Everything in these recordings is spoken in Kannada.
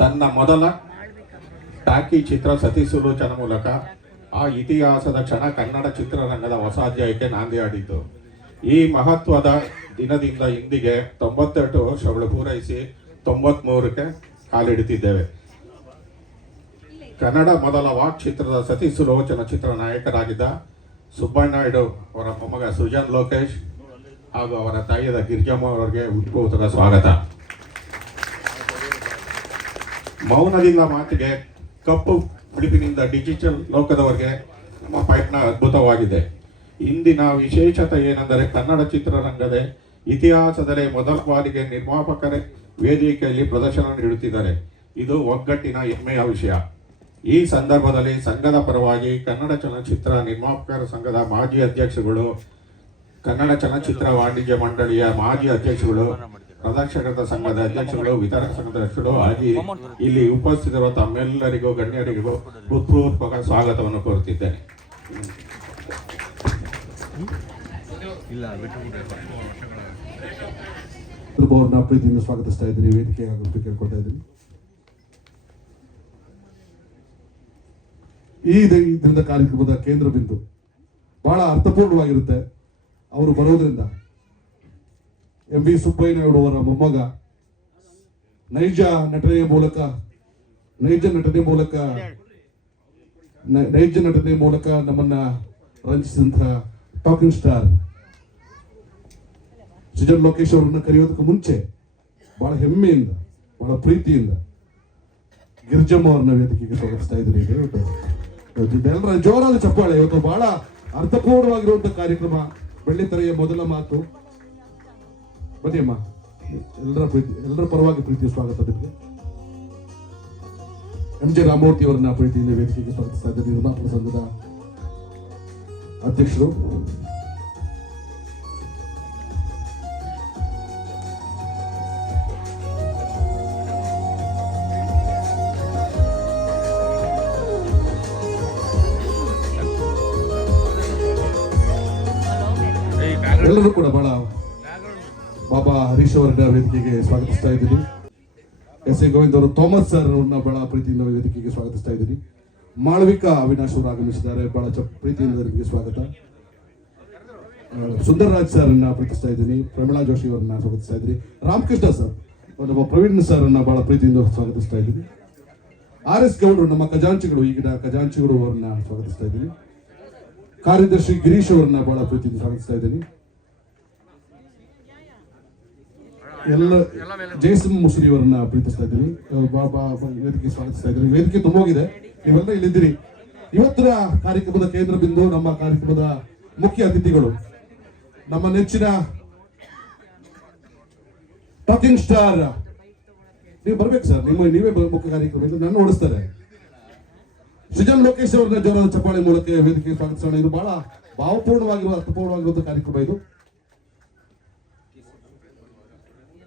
ತನ್ನ ಮೊದಲ ಟಾಕಿ ಚಿತ್ರ ಸತಿಸುಲೋಚನ ಮೂಲಕ ಆ ಇತಿಹಾಸದ ಕ್ಷಣ ಕನ್ನಡ ಚಿತ್ರರಂಗದ ಹೊಸ ಅಧ್ಯಾಯಕ್ಕೆ ನಾಂದಿ ಹಾಡಿತು. ಈ ಮಹತ್ವದ ದಿನದಿಂದ ಇಂದಿಗೆ 98 ವರ್ಷಗಳು ಪೂರೈಸಿ 93ಕ್ಕೆ ಕಾಲಿಡುತ್ತಿದ್ದೇವೆ. ಕನ್ನಡ ಮೊದಲ ವಾಕ್ ಚಿತ್ರದ ಸತಿಸುಲೋಚನ ಚಿತ್ರ ನಾಯಕರಾಗಿದ್ದ ಸುಬ್ಬಣ್ಣನಾಯ್ಡು ಅವರ ಮೊಮ್ಮಗ ಸೃಜನ್ ಲೋಕೇಶ್ ಹಾಗೂ ಅವರ ತಾಯಿಯಾದ ಗಿರಿಜಮ್ಮ ಅವರಿಗೆ ಉತ್ಪೂರ್ವಕ ಸ್ವಾಗತ. ಮೌನದಿಂದ ಮಾತಿಗೆ, ಕಪ್ಪು ಬಿಳುಪಿನಿಂದ ಡಿಜಿಟಲ್ ಲೋಕದವರೆಗೆ ನಮ್ಮ ಪ್ರಯತ್ನ ಅದ್ಭುತವಾಗಿದೆ. ಇಂದಿನ ವಿಶೇಷತೆ ಏನೆಂದರೆ ಕನ್ನಡ ಚಿತ್ರರಂಗದ ಇತಿಹಾಸದಲ್ಲೇ ಮೊದಲ ಬಾರಿಗೆ ನಿರ್ಮಾಪಕರೇ ವೇದಿಕೆಯಲ್ಲಿ ಪ್ರದರ್ಶನ ನೀಡುತ್ತಿದ್ದಾರೆ. ಇದು ಒಗ್ಗಟ್ಟಿನ ಹೆಮ್ಮೆಯ ವಿಷಯ. ಈ ಸಂದರ್ಭದಲ್ಲಿ ಸಂಘದ ಪರವಾಗಿ ಕನ್ನಡ ಚಲನಚಿತ್ರ ನಿರ್ಮಾಪಕರ ಸಂಘದ ಮಾಜಿ ಅಧ್ಯಕ್ಷಗಳು, ಕನ್ನಡ ಚಲನಚಿತ್ರ ವಾಣಿಜ್ಯ ಮಂಡಳಿಯ ಮಾಜಿ ಅಧ್ಯಕ್ಷಗಳು, ಪ್ರದರ್ಶಕರ ಸಂಘದ ಅಧ್ಯಕ್ಷಗಳು, ವಿತರಕ ಸಂಘದ ಅಧ್ಯಕ್ಷಗಳು ಹಾಗೆ ಇಲ್ಲಿ ಉಪಸ್ಥಿತರಿರುವ ತಮ್ಮೆಲ್ಲರಿಗೂ ಗಣ್ಯರಿಗೂ ಹೃತ್ಪೂರ್ವಕ ಸ್ವಾಗತವನ್ನು ಕೋರುತ್ತಿದ್ದೇನೆ. ಪ್ರೀತಿಯಿಂದ ಸ್ವಾಗತಿಸ್ತಾ ಇದ್ದೀನಿ, ವೇದಿಕೆ ಆಗೋದಕ್ಕೆ ಕೇಳ್ಕೊತಾ ಇದ್ದೀನಿ. ಈ ದಿನದ ಕಾರ್ಯಕ್ರಮದ ಕೇಂದ್ರ ಬಿಂದು ಬಹಳ ಅರ್ಥಪೂರ್ಣವಾಗಿರುತ್ತೆ. ಅವರು ಬರೋದ್ರಿಂದ MV ಸುಬ್ಬಯ್ಯನವರು ಅವರ ಮೊಮ್ಮಗ ನೈಜ ನಟನೆಯ ಮೂಲಕ ನಮ್ಮನ್ನ ರಂಜಿಸಿದಂತಹ ಟಾಕಿಂಗ್ ಸ್ಟಾರ್ ಸೃಜನ್ ಲೋಕೇಶ್ ಅವರನ್ನ ಕರೆಯೋದಕ್ಕೆ ಮುಂಚೆ ಬಹಳ ಹೆಮ್ಮೆಯಿಂದ, ಬಹಳ ಪ್ರೀತಿಯಿಂದ ಗಿರಿಜಮ್ಮ ಅವ್ರನ್ನ ವೇದಿಕೆಗೆ ಸ್ವಾಗತಿಸ್ತಾ ಇದ್ದೀನಿ. ಎಲ್ಲರ ಜೋರಾದ ಚಪ್ಪಾಳೆ. ಇವತ್ತು ಬಹಳ ಅರ್ಥಪೂರ್ಣವಾಗಿರುವಂತಹ ಕಾರ್ಯಕ್ರಮ. ಬೆಳ್ಳಿತೆರೆಯ ಮೊದಲ ಮಾತು. ಬನ್ನಿ ಅಮ್ಮ, ಎಲ್ಲರ ಪರವಾಗಿ ಪ್ರೀತಿಯ ಸ್ವಾಗತ ನಿಮಗೆ. MJ ರಾಮಮೂರ್ತಿ ಅವರನ್ನ ಪ್ರೀತಿಯಿಂದ ವೇದಿಕೆಗೆ ಸ್ವಾಗತಿಸ್ತಾ ಇದ್ದಾರೆ, ನಿರ್ಮಾಪಕ ಸಂಘದ ಅಧ್ಯಕ್ಷರು. ಎಲ್ಲರೂ ಕೂಡ ಬಹಳ ಬಾಬಾ ಹರೀಶ್ ಅವರನ್ನ ವೇದಿಕೆಗೆ ಸ್ವಾಗತಿಸ್ತಾ ಇದ್ದೀನಿ. S.A. ಗೋವಿಂದ್ ಅವರು, ಥಾಮಸ್ ಸರ್ ಅವ್ರನ್ನ ಬಹಳ ಪ್ರೀತಿಯಿಂದ ವೇದಿಕೆಗೆ ಸ್ವಾಗತಿಸ್ತಾ ಇದ್ದೀನಿ. ಮಾಳವಿಕಾ ಅವಿನಾಶ್ ಅವರು ಆಗಮಿಸಿದ್ದಾರೆ, ಬಹಳ ಪ್ರೀತಿಯಿಂದ ನಿಮಗೆ ಸ್ವಾಗತ. ಸುಂದರರಾಜ್ ಸರ್ ಅನ್ನ ಪ್ರೀತಿಸ್ತಾ ಇದ್ದೀನಿ. ಪ್ರಮೀಳಾ ಜೋಶಿ ಅವರನ್ನ ಸ್ವಾಗತಿಸ್ತಾ ಇದ್ದೀನಿ. ರಾಮಕೃಷ್ಣ ಸರ್, ನಮ್ಮ ಪ್ರವೀಣ್ ಸರ್ ಅನ್ನ ಬಹಳ ಪ್ರೀತಿಯಿಂದ ಸ್ವಾಗತಿಸ್ತಾ ಇದ್ದೀನಿ. RS ಗೌಡ್ರು, ನಮ್ಮ ಖಜಾಂಚಿಗಳು, ಈಗಿನ ಖಜಾಂಚಿಗಳು ಅವರನ್ನ ಸ್ವಾಗತಿಸ್ತಾ ಇದ್ದೀನಿ. ಕಾರ್ಯದರ್ಶಿ ಗಿರೀಶ್ ಅವರನ್ನ ಬಹಳ ಪ್ರೀತಿಯಿಂದ ಸ್ವಾಗತಿಸ್ತಾ ಇದ್ದೀನಿ. ಜೇಸಮ್ ಮುಸ್ರಿ ಅವರನ್ನ ಪ್ರೀತಿಸ್ತಾ ಇದ್ದೀನಿ, ವೇದಿಕೆ ಸ್ವಾಗತಿಸ್ತಾ ಇದ್ದೀನಿ. ವೇದಿಕೆ ತುಂಬೋಗಿದೆ, ನೀವೆಲ್ಲ ಇಲ್ಲಿದ್ದೀರಿ. ಇವತ್ತಿನ ಕಾರ್ಯಕ್ರಮದ ಕೇಂದ್ರ ಬಿಂದು, ನಮ್ಮ ಕಾರ್ಯಕ್ರಮದ ಮುಖ್ಯ ಅತಿಥಿಗಳು, ನಮ್ಮ ನೆಚ್ಚಿನ ಟಾಕಿಂಗ್ ಸ್ಟಾರ್. ನೀವು ಬರ್ಬೇಕು ಸರ್, ನೀವೇ ಮುಖ್ಯ ಕಾರ್ಯಕ್ರಮ ನನ್ನ ಓಡಿಸ್ತಾರೆ. ಸೃಜನ್ ಲೋಕೇಶ್ ಅವರನ್ನ ಜೋರಾದ ಚಪ್ಪಾಳೆ ಮೂಲಕ ವೇದಿಕೆ ಸ್ವಾಗತಿಸೋಣ. ಇದು ಬಹಳ ಭಾವಪೂರ್ಣವಾಗಿರುವ, ಅರ್ಥಪೂರ್ಣವಾಗಿರುವಂತಹ ಕಾರ್ಯಕ್ರಮ ಇದು.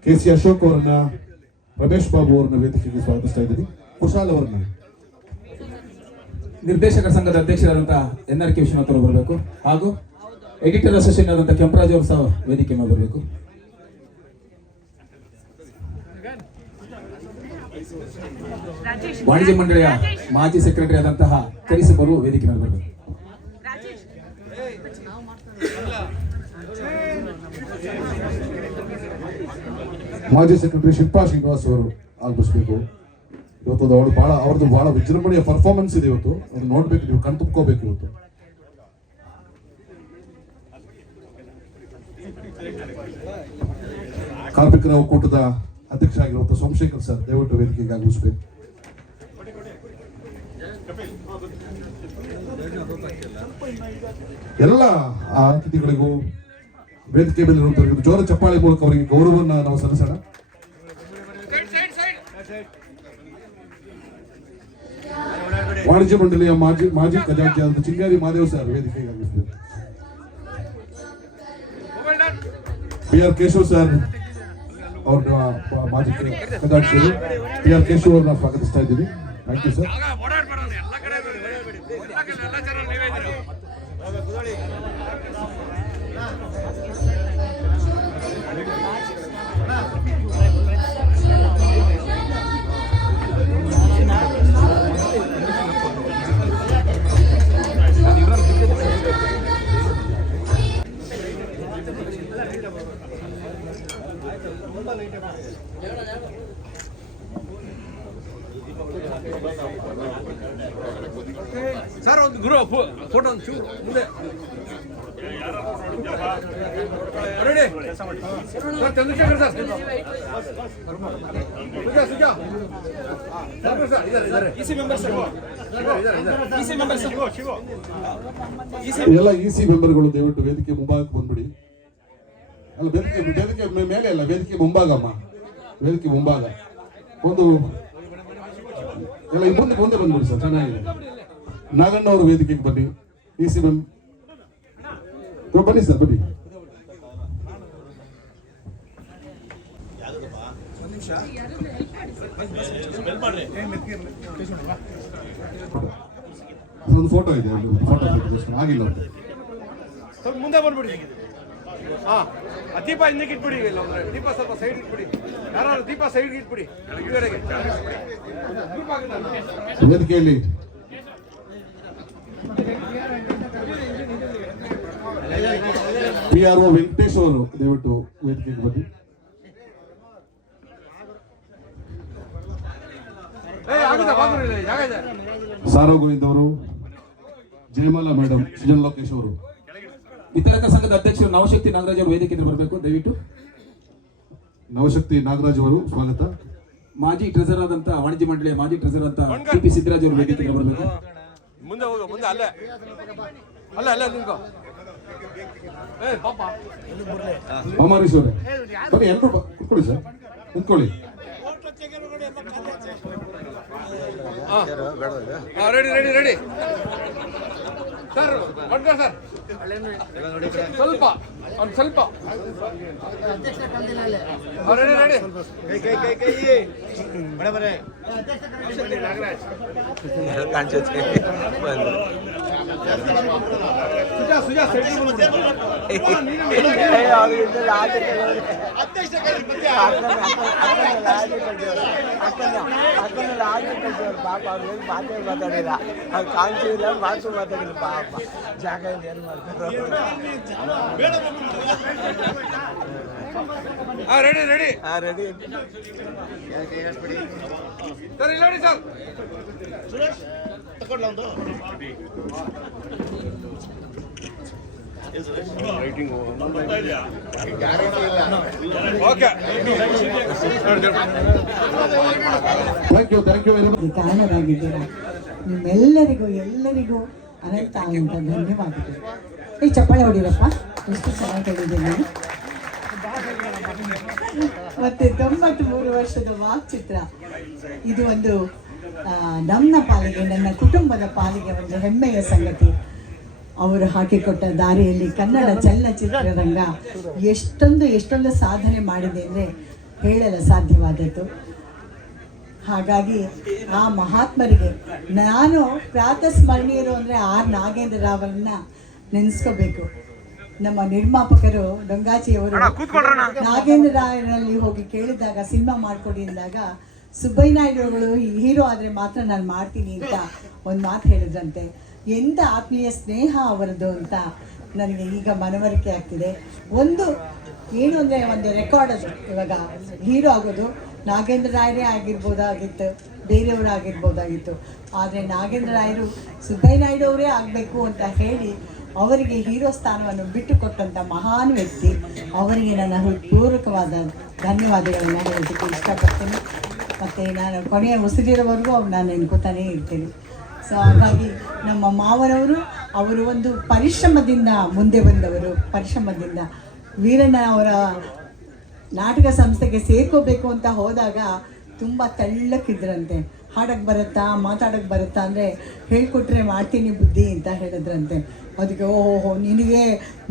KC ಅಶೋಕ್ ಅವರನ್ನ, ರಮೇಶ್ ಬಾಬು ಅವರನ್ನ ವೇದಿಕೆಗೆ ಸ್ವಾಗತಿಸ್ತಾ ಇದ್ದೀನಿ. ಕುಶಾಲ್ ಅವರನ್ನ, ನಿರ್ದೇಶಕರ ಸಂಘದ ಅಧ್ಯಕ್ಷರಾದಂತಹ NRK ವಿಶ್ವನಾಥ್ ಅವರು ಬರಬೇಕು, ಹಾಗೂ ಎಡಿಟರ್ ಅಸೋಸಿಯೇಷನ್ ಆದಂತಹ ಕೆಂಪರಾಜ್ ಅವರು ಸಹ ವೇದಿಕೆ ಮೇಲೆ ಬರಬೇಕು. ವಾಣಿಜ್ಯ ಮಂಡಳಿಯ ಮಾಜಿ ಸೆಕ್ರೆಟರಿ ಆದಂತಹ ಕರಿಸಪ್ ಅವರು ವೇದಿಕೆ ಮೇಲೆ ಬರಬೇಕು. ಮಾಜಿ ಸೆಕ್ರೆಟರಿ ಶಿಲ್ಪಾ ಶ್ರೀನಿವಾಸ್ ಅವರು ಆಗಮಿಸಬೇಕು. ಇವತ್ತು ಅವ್ರದ್ದು ಬಹಳ ವಿಜೃಂಭಣೆಯ ಪರ್ಫಾರ್ಮೆನ್ಸ್ ಇದೆ. ಇವತ್ತು ಅದು ನೋಡ್ಬೇಕು, ನೀವು ಕಣ್ ತುಂಬ್ಕೋಬೇಕು. ಇವತ್ತು ಕಾರ್ಮಿಕರ ಒಕ್ಕೂಟದ ಅಧ್ಯಕ್ಷ ಆಗಿರುವಂತಹ ಸೋಮಶೇಖರ್ ಸರ್ ದಯವಿಟ್ಟು ವೇದಿಕೆಗೆ ಆಗಮಿಸಬೇಕು. ಎಲ್ಲ ಅತಿಥಿಗಳಿಗೂ ವೇದಿಕೆ ಮೇಲೆ ಇರುವಂತಹ ಜೋರ ಚಪ್ಪಾಳೆ ಮೂಲಕ ಅವರಿಗೆ ಗೌರವವನ್ನು ನಾವು ಸಲ್ಲಿಸೋಣ. ವಾಣಿಜ್ಯ ಮಂಡಳಿಯ ಮಾಜಿ ಖಜಾಂಚಿ ಆದ ಚಿಂಗಾರಿ ಮಾದೇವ್ ಸರ್ ವೇದಿಕೆಗೆ ಆಗಮಿಸಬೇಕು. PR ಕೇಶವ್ ಸರ್ ಅವ್ರ ಮಾಜಿ ಖಜಾಂಚಿ PR ಕೇಶವ್ ಅವ್ರನ್ನ ಸ್ವಾಗತಿಸ್ತಾ ಇದ್ದೀನಿ. Thank you sir. ಸರ್ ಒಂದು ಗುರು ಫೋಟೋ ಒಂದು ಚೂ ಮುಂದೆ ready sir Chandrashekhar sir Suja sir ಇದ್ದಾರೆ EC member sir EC member sir ಎಲ್ಲ ಇಸಿ ಮೆಂಬರ್ಗಳು ದಯವಿಟ್ಟು ವೇದಿಕೆ ಮುಂಭಾಗಕ್ಕೆ ಬಂದ್ಬಿಡಿ. ಅಲ್ಲ ವೇದಿಕೆ ಮೇಲೆ ಅಲ್ಲ, ವೇದಿಕೆ ಮುಂಭಾಗಮ್ಮ, ವೇದಿಕೆ ಮುಂಭಾಗ ಒಂದು ಎಲ್ಲ ಮುಂದೆ ಬಂದ್ಬಿಡಿ ಸರ್, ಚೆನ್ನಾಗಿದೆ. ನಾಗಣ್ಣ ಅವರು ವೇದಿಕೆಗೆ ಬನ್ನಿ. ಇಸಿ ಬನ್ನಿ ಸರ್, ಬನ್ನಿ. ಒಂದು ಫೋಟೋ ಇದೆ, ಫೋಟೋ ಆಗಿಲ್ಲ ಸ್ವಲ್ಪ ಮುಂದೆ ಬಂದ್ಬಿಡಿ. ಹಾ ದೀಪ ಹಿಂದಕ್ಕೆ ಇಟ್ಬಿಡಿ, ಇಲ್ಲ ಅಂದ್ರೆ ದೀಪ ಸ್ವಲ್ಪ ಸೈಡ್ ಇಟ್ಬಿಡಿ, ಯಾರು ದೀಪ ಸೈಡ್ ಇಟ್ಬಿಡಿ. ವೇದಿಕೆಯಲ್ಲಿ PRO ವೆಂಕಟೇಶ್ ಅವರು ದಯವಿಟ್ಟು ವೇದಿಕೆಗೆ ಬನ್ನಿ. ಸಾರಾ ಗೋವಿಂದ್ ಅವರು, ಜಯಮಾಲಾ ಮೇಡಮ್, ಸೃಜನ್ ಲೋಕೇಶ್ ಅವರು. ವಿತರಕ ಸಂಘದ ಅಧ್ಯಕ್ಷರು ನವಶಕ್ತಿ ನಾಗರಾಜ್ ಅವರು ವೇದಿಕೆಗೆ ಬರಬೇಕು ದಯವಿಟ್ಟು. ನವಶಕ್ತಿ ನಾಗರಾಜ್ ಅವರು ಸ್ವಾಗತ. ಮಾಜಿ ಟ್ರೆಸರ್ ಆದಂತ ವಾಣಿಜ್ಯ ಮಂಡಳಿಯ ಮಾಜಿ ಟ್ರೆಸರ್ ಅಂತ ಟಿ.ಪಿ. ಸಿದ್ದರಾಜ್ ಅವರು ವೇದಿಕೆಗೆ ಬರಬೇಕು. ಮುಂದೆ ಹೋಗು, ಮುಂದೆ ಅಲ್ಲೇ ಅಲ್ಲ ನಿಂತ್ಕೋ. ಅಮರೀಶ್ ಅವರೇ ಬನ್ನಿ, ಎಲ್ಲರೂ ಕೂತ್ಕೊಳ್ಳಿ ಸರ್, ನಿಂತ್ಕೊಳ್ಳಿ. ರೆಡಿ ಸರ್, ಮಾಡ್ಕೊ ಸರ್, ಸ್ವಲ್ಪ ಒಂದು ಸ್ವಲ್ಪ ರೆಡಿ ಸುಜಾ ಪಾಪ ಅವ್ರು ಮಾತೇ ಮಾತಾಡಿಲ್ಲ, ಅವ್ರು ಕಾಣಿಸಿಲ್ಲ, ಮಾತು ಮಾತಾಡಿಲ್ಲ ಪಾಪ. ಜಾಗ ಏನು ಮಾಡ್ತಾರೆ. ರೆಡಿ ರೆಡಿ ಸರ್, ಇಲ್ಲ ನೋಡಿ ಸರ್. ಓಕೆ, ಥ್ಯಾಂಕ್ ಯು ಕಾರಣರಾಗಿದ್ದೀರಾ. ನಿಮ್ಮೆಲ್ಲರಿಗೂ ಅನಂತ ಧನ್ಯವಾದಗಳು. ಈ ಚಪ್ಪಾಳೆ ಹೊಡಿರಪ್ಪ, ಎಷ್ಟು ಚೆನ್ನಾಗಿ ಹೇಳಿದ್ದೀನಿ. ಮತ್ತೆ 93 ವರ್ಷದ ವಾಕ್ಚಿತ್ರ, ಇದು ಒಂದು ನನ್ನ ಪಾಲಿಗೆ, ನನ್ನ ಕುಟುಂಬದ ಪಾಲಿಗೆ ಒಂದು ಹೆಮ್ಮೆಯ ಸಂಗತಿ. ಅವರು ಹಾಕಿಕೊಟ್ಟ ದಾರಿಯಲ್ಲಿ ಕನ್ನಡ ಚಲನಚಿತ್ರರಂಗ ಎಷ್ಟೊಂದು ಸಾಧನೆ ಮಾಡಿದೆ ಅಂದರೆ ಹೇಳಲು ಸಾಧ್ಯವಾದದ್ದು. ಹಾಗಾಗಿ ಆ ಮಹಾತ್ಮರಿಗೆ ನಾನು ಪ್ರಾತಸ್ಮರಣೀಯರು ಅಂದರೆ ಆರ್ ನಾಗೇಂದ್ರ ರಾವ್ರನ್ನ ನೆನೆಸ್ಕೋಬೇಕು. ನಮ್ಮ ನಿರ್ಮಾಪಕರು ಡೊಂಗಾಚಿಯವರು ನಾಗೇಂದ್ರ ರಾಯರಲ್ಲಿ ಹೋಗಿ ಕೇಳಿದಾಗ ಸಿನಿಮಾ ಮಾಡಿಕೊಡಿ ಅಂದಾಗ ಸುಬ್ಬಯ್ಯ ನಾಯ್ಡುಗಳು ಹೀರೋ ಆದರೆ ಮಾತ್ರ ನಾನು ಮಾಡ್ತೀನಿ ಅಂತ ಒಂದು ಮಾತು ಹೇಳಿದ್ರಂತೆ. ಎಂಥ ಆತ್ಮೀಯ ಸ್ನೇಹ ಅವರದ್ದು ಅಂತ ನನಗೆ ಈಗ ಮನವರಿಕೆ ಆಗ್ತಿದೆ. ಒಂದು ಏನು ಅಂದರೆ ಒಂದು ರೆಕಾರ್ಡ್ ಅದು, ಇವಾಗ ಹೀರೋ ಆಗೋದು ನಾಗೇಂದ್ರ ರಾಯರೇ ಆಗಿರ್ಬೋದಾಗಿತ್ತು, ಬೇರೆಯವರು ಆಗಿರ್ಬೋದಾಗಿತ್ತು. ಆದರೆ ನಾಗೇಂದ್ರ ರಾಯರು ಸುಬ್ಬಯ್ಯ ನಾಯ್ಡು ಅವರೇ ಆಗಬೇಕು ಅಂತ ಹೇಳಿ ಅವರಿಗೆ ಹೀರೋ ಸ್ಥಾನವನ್ನು ಬಿಟ್ಟು ಕೊಟ್ಟಂಥ ಮಹಾನ್ ವ್ಯಕ್ತಿ. ಅವರಿಗೆ ನನ್ನ ಹೃತ್ಪೂರ್ವಕವಾದ ಧನ್ಯವಾದಗಳನ್ನು ಹೇಳೋದಕ್ಕೆ ಇಷ್ಟಪಡ್ತೀನಿ. ಮತ್ತು ನಾನು ಕೊನೆಯ ಉಸಿರಿರೋವರೆಗೂ ಅವ್ರು ನಾನು ನೆನ್ಕೋತಾನೇ ಇರ್ತೀನಿ. ಸೊ ಹಾಗಾಗಿ ನಮ್ಮ ಮಾವನವರು, ಅವರು ಒಂದು ಪರಿಶ್ರಮದಿಂದ ಮುಂದೆ ಬಂದವರು. ಪರಿಶ್ರಮದಿಂದ ವೀರಣ್ಣ ಅವರ ನಾಟಕ ಸಂಸ್ಥೆಗೆ ಸೇರ್ಕೋಬೇಕು ಅಂತ ಹೋದಾಗ ತುಂಬ ತೆಳ್ಳಕ್ಕಿದ್ರಂತೆ. ಹಾಡಕ್ಕೆ ಬರುತ್ತಾ, ಮಾತಾಡೋಕ್ಕೆ ಬರುತ್ತಾ ಅಂದರೆ ಹೇಳ್ಕೊಟ್ರೆ ಮಾಡ್ತೀನಿ ಬುದ್ಧಿ ಅಂತ ಹೇಳಿದ್ರಂತೆ. ಅದಕ್ಕೆ ಓಹೋ, ನಿನಗೆ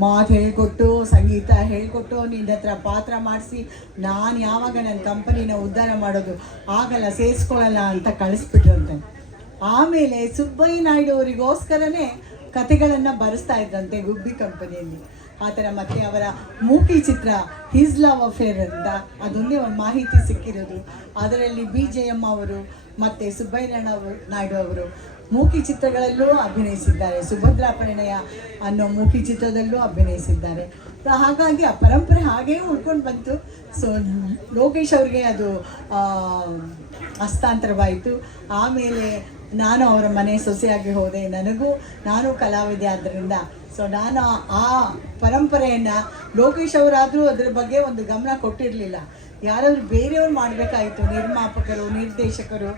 ಮಾತು ಹೇಳ್ಕೊಟ್ಟು, ಸಂಗೀತ ಹೇಳ್ಕೊಟ್ಟು, ನಿನ್ನ ಹತ್ರ ಪಾತ್ರ ಮಾಡಿಸಿ ನಾನು ಯಾವಾಗ ನನ್ನ ಕಂಪನಿನ ಉದ್ಧಾರ ಮಾಡೋದು, ಆಗಲ್ಲ, ಸೇರಿಸ್ಕೊಳ್ಳಲ್ಲ ಅಂತ ಕಳಿಸ್ಬಿಟ್ರಂತೆ. ಆಮೇಲೆ ಸುಬ್ಬಯ್ಯ ನಾಯ್ಡು ಅವರಿಗೋಸ್ಕರನೇ ಕತೆಗಳನ್ನು ಬರೆಸ್ತಾ ಇದ್ರಂತೆ ಗುಬ್ಬಿ ಕಂಪನಿಯಲ್ಲಿ. ಆ ಥರ ಮತ್ತು ಅವರ ಮೂಕಿ ಚಿತ್ರ ಹಿಸ್ ಲವ್ ಅಫೇರ್ ಅಂತ ಅದೊಂದೇ ಒಂದು ಮಾಹಿತಿ ಸಿಕ್ಕಿರೋದು. ಅದರಲ್ಲಿ BJM ಅವರು ಮತ್ತು ಸುಬ್ಬಯ್ಯ ನಾಯ್ಡು ಅವರು ಮೂಕಿ ಚಿತ್ರಗಳಲ್ಲೂ ಅಭಿನಯಿಸಿದ್ದಾರೆ. ಸುಭದ್ರಾ ಪರಿಣಯ ಅನ್ನೋ ಮೂಕಿ ಚಿತ್ರದಲ್ಲೂ ಅಭಿನಯಿಸಿದ್ದಾರೆ. ಹಾಗಾಗಿ ಆ ಪರಂಪರೆ ಹಾಗೇ ಉಳ್ಕೊಂಡು ಬಂತು. ಸೊ ಲೋಕೇಶ್ ಅವ್ರಿಗೆ ಅದು ಹಸ್ತಾಂತರವಾಯಿತು. ಆಮೇಲೆ ನಾನು ಅವರ ಮನೆ ಸೊಸೆಯಾಗಿ ಹೋದೆ. ನಾನು ಕಲಾವಿದೆ ಆದ್ದರಿಂದ ಸೊ ನಾನು ಆ ಪರಂಪರೆಯನ್ನು ಲೋಕೇಶ್ ಅವರಾದರೂ ಅದರ ಬಗ್ಗೆ ಒಂದು ಗಮನ ಕೊಟ್ಟಿರಲಿಲ್ಲ. ಯಾರಾದರೂ ಬೇರೆಯವ್ರು ಮಾಡಬೇಕಾಯಿತು, ನಿರ್ಮಾಪಕರು, ನಿರ್ದೇಶಕರು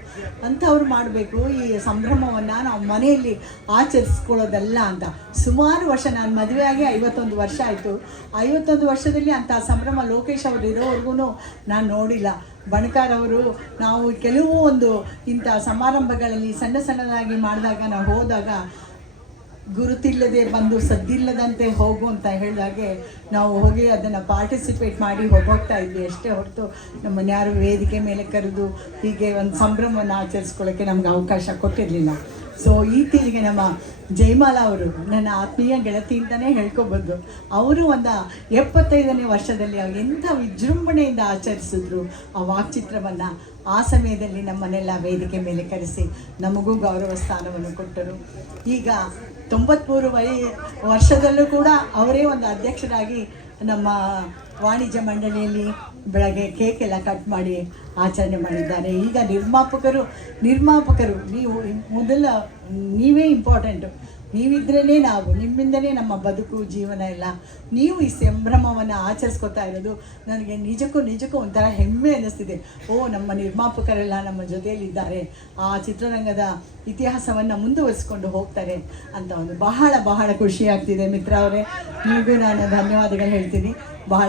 ಅಂಥವ್ರು ಮಾಡಬೇಕು ಈ ಸಂಭ್ರಮವನ್ನು ನಾವು ಮನೆಯಲ್ಲಿ ಆಚರಿಸ್ಕೊಳ್ಳೋದಲ್ಲ ಅಂತ. ಸುಮಾರು ವರ್ಷ ನಾನು ಮದುವೆಯಾಗಿ 51 ವರ್ಷ ಆಯಿತು. 51 ವರ್ಷದಲ್ಲಿ ಅಂಥ ಸಂಭ್ರಮ ಲೋಕೇಶ್ ಅವರು ಇರೋವರೆಗೂ ನಾನು ನೋಡಿಲ್ಲ. ಬಣಕಾರ್ ಅವರು ನಾವು ಕೆಲವು ಒಂದು ಇಂಥ ಸಮಾರಂಭಗಳಲ್ಲಿ ಸಣ್ಣದಾಗಿ ಮಾಡಿದಾಗ ನಾವು ಹೋದಾಗ ಗುರುತಿಲ್ಲದೆ ಬಂದು ಸದ್ದಿಲ್ಲದಂತೆ ಹೋಗು ಅಂತ ಹೇಳಿದಾಗೆ ನಾವು ಹೋಗಿ ಅದನ್ನು ಪಾರ್ಟಿಸಿಪೇಟ್ ಮಾಡಿ ಹೋಗ್ತಾ ಇದ್ವಿ ಅಷ್ಟೇ ಹೊರತು ನಮ್ಮನ್ನು ಯಾರು ವೇದಿಕೆ ಮೇಲೆ ಕರೆದು ಹೀಗೆ ಒಂದು ಸಂಭ್ರಮವನ್ನು ಆಚರಿಸ್ಕೊಳ್ಳೋಕ್ಕೆ ನಮ್ಗೆ ಅವಕಾಶ ಕೊಟ್ಟಿರಲಿಲ್ಲ. ಸೊ ಈಚೆಗೆ ನಮ್ಮ ಜಯಮಾಲಾ ಅವರು ನನ್ನ ಆತ್ಮೀಯ ಗೆಳತಿ ಅಂತಲೇ ಹೇಳ್ಕೊಬೋದು. ಅವರು ಒಂದು 75ನೇ ವರ್ಷದಲ್ಲಿ ಎಂಥ ವಿಜೃಂಭಣೆಯಿಂದ ಆಚರಿಸಿದ್ರು ಆ ವಾಕ್ಚಿತ್ರವನ್ನು. ಆ ಸಮಯದಲ್ಲಿ ನಮ್ಮನ್ನೆಲ್ಲ ವೇದಿಕೆ ಮೇಲೆ ಕರೆಸಿ ನಮಗೂ ಗೌರವ ಸ್ಥಾನವನ್ನು ಕೊಟ್ಟರು. ಈಗ 93 ವರ್ಷದಲ್ಲೂ ಕೂಡ ಅವರೇ ಒಂದು ಅಧ್ಯಕ್ಷರಾಗಿ ನಮ್ಮ ವಾಣಿಜ್ಯ ಮಂಡಳಿಯಲ್ಲಿ ಬೆಳಗ್ಗೆ ಕೇಕ್ ಎಲ್ಲ ಕಟ್ ಮಾಡಿ ಆಚರಣೆ ಮಾಡಿದ್ದಾರೆ. ಈಗ ನಿರ್ಮಾಪಕರು ನೀವು ನೀವೇ ಇಂಪಾರ್ಟೆಂಟು. ನೀವಿದ್ರೇ ನಾವು, ನಿಮ್ಮಿಂದಲೇ ನಮ್ಮ ಬದುಕು ಜೀವನ ಎಲ್ಲ. ನೀವು ಈ ಸಂಭ್ರಮವನ್ನು ಆಚರಿಸ್ಕೊತಾ ಇರೋದು ನನಗೆ ನಿಜಕ್ಕೂ ಒಂಥರ ಹೆಮ್ಮೆ ಅನ್ನಿಸ್ತಿದೆ. ನಮ್ಮ ನಿರ್ಮಾಪಕರೆಲ್ಲ ನಮ್ಮ ಜೊತೆಯಲ್ಲಿದ್ದಾರೆ, ಆ ಚಿತ್ರರಂಗದ ಇತಿಹಾಸವನ್ನು ಮುಂದುವರಿಸ್ಕೊಂಡು ಹೋಗ್ತಾರೆ ಅಂತ ಒಂದು ಬಹಳ ಖುಷಿ ಆಗ್ತಿದೆ. ಮಿತ್ರ ಅವರೇ, ನಿಮಗೂ ನಾನು ಧನ್ಯವಾದಗಳು ಹೇಳ್ತೀನಿ.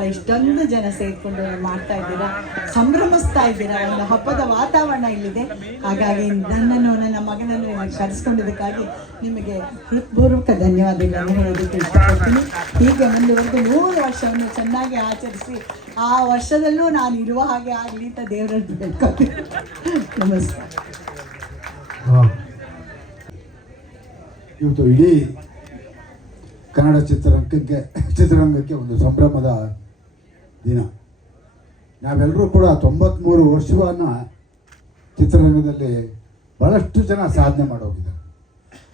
ಇಷ್ಟೊಂದು ಜನ ಸೇರಿಕೊಂಡು ಮಾಡ್ತಾ ಇದ್ದೀರಾ, ಸಂಭ್ರಮಿಸ್ತಾ ಇದ್ದೀರಾ. ಒಂದು ಹಬ್ಬದ ವಾತಾವರಣ ಇಲ್ಲಿದೆ. ಹಾಗಾಗಿ ನನ್ನನ್ನು, ನನ್ನ ಮಗನನ್ನು ಕರೆಸ್ಕೊಂಡಿದ್ದಕ್ಕಾಗಿ ನಿಮಗೆ ಹೃತ್ಪೂರ್ವಕ ಧನ್ಯವಾದಗಳನ್ನು ಹೇಳೋದಕ್ಕೆ ಇಷ್ಟಪಡ್ತೀನಿ. ಹೀಗೆ ಮುಂದುವರೆದು 100 ವರ್ಷವನ್ನು ಚೆನ್ನಾಗಿ ಆಚರಿಸಿ ಆ ವರ್ಷದಲ್ಲೂ ನಾನು ಇರುವ ಹಾಗೆ ಆಗಲಿ ಅಂತ ದೇವರಲ್ಲಿ ಬೇಡ್ಕೊತೀನಿ. ನಮಸ್ಕಾರ. ಇವತ್ತು ಇಡೀ ಕನ್ನಡ ಚಿತ್ರರಂಗಕ್ಕೆ ಒಂದು ಸಂಭ್ರಮದ ದಿನ. ನಾವೆಲ್ಲರೂ ಕೂಡ 93 ವರ್ಷವನ್ನು ಚಿತ್ರರಂಗದಲ್ಲಿ ಭಾಳಷ್ಟು ಜನ ಸಾಧನೆ ಮಾಡೋಗಿದ್ದಾರೆ.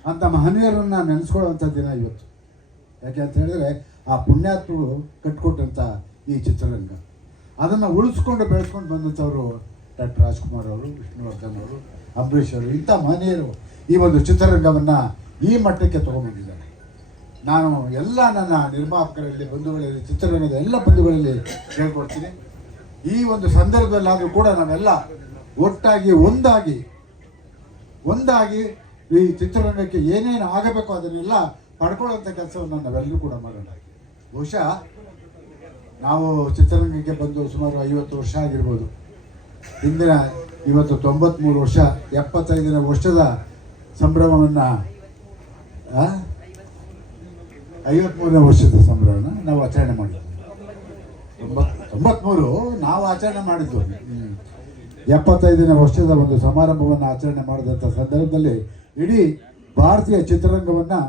ಅಂಥ ಮಹನೀಯರನ್ನು ನೆನೆಸ್ಕೊಳ್ಳುವಂಥ ದಿನ ಇವತ್ತು. ಯಾಕೆ ಅಂತ ಹೇಳಿದ್ರೆ ಆ ಪುಣ್ಯಾತ್ಮರು ಕಟ್ಕೊಟ್ಟಂಥ ಈ ಚಿತ್ರರಂಗ, ಅದನ್ನು ಉಳಿಸ್ಕೊಂಡು ಬೆಳೆಸ್ಕೊಂಡು ಬಂದಂಥವರು ಡಾಕ್ಟರ್ ರಾಜ್ಕುಮಾರ್ ಅವರು, ವಿಷ್ಣುವರ್ಧನ್ ಅವರು, ಅಂಬರೀಷ್ ಅವರು, ಇಂಥ ಮಹನೀಯರು ಈ ಒಂದು ಚಿತ್ರರಂಗವನ್ನು ಈ ಮಟ್ಟಕ್ಕೆ ತೊಗೊಂಡ್ಬಂದಿದ್ದಾರೆ. ನಾನು ಎಲ್ಲ ನನ್ನ ನಿರ್ಮಾಪಕರಲ್ಲಿ, ಬಂಧುಗಳಲ್ಲಿ, ಚಿತ್ರರಂಗದ ಎಲ್ಲ ಬಂಧುಗಳಲ್ಲಿ ಹೇಳ್ಕೊಡ್ತೀನಿ, ಈ ಒಂದು ಸಂದರ್ಭದಲ್ಲಾದರೂ ಕೂಡ ನಾವೆಲ್ಲ ಒಟ್ಟಾಗಿ ಒಂದಾಗಿ ಈ ಚಿತ್ರರಂಗಕ್ಕೆ ಏನೇನು ಆಗಬೇಕು ಅದನ್ನೆಲ್ಲ ಪಡ್ಕೊಳ್ಳೋಂಥ ಕೆಲಸವನ್ನು ನಾವೆಲ್ಲರೂ ಕೂಡ ಮಾಡೋಣ. ಬಹುಶಃ ನಾವು ಚಿತ್ರರಂಗಕ್ಕೆ ಬಂದು ಸುಮಾರು 50 ವರ್ಷ ಆಗಿರ್ಬೋದು. ಹಿಂದಿನ ಇವತ್ತು 93 ವರ್ಷ, 75ನೇ ವರ್ಷದ ಸಂಭ್ರಮವನ್ನು 53ನೇ ವರ್ಷದ ಸಂಭ್ರಮನ ನಾವು ಆಚರಣೆ ಮಾಡಿದ್ವಿ. 93 ನಾವು ಆಚರಣೆ ಮಾಡಿದ್ವು. 75ನೇ ವರ್ಷದ ಒಂದು ಸಮಾರಂಭವನ್ನು ಆಚರಣೆ ಮಾಡಿದಂಥ ಸಂದರ್ಭದಲ್ಲಿ ಇಡೀ ಭಾರತೀಯ ಚಿತ್ರರಂಗವನ್ನು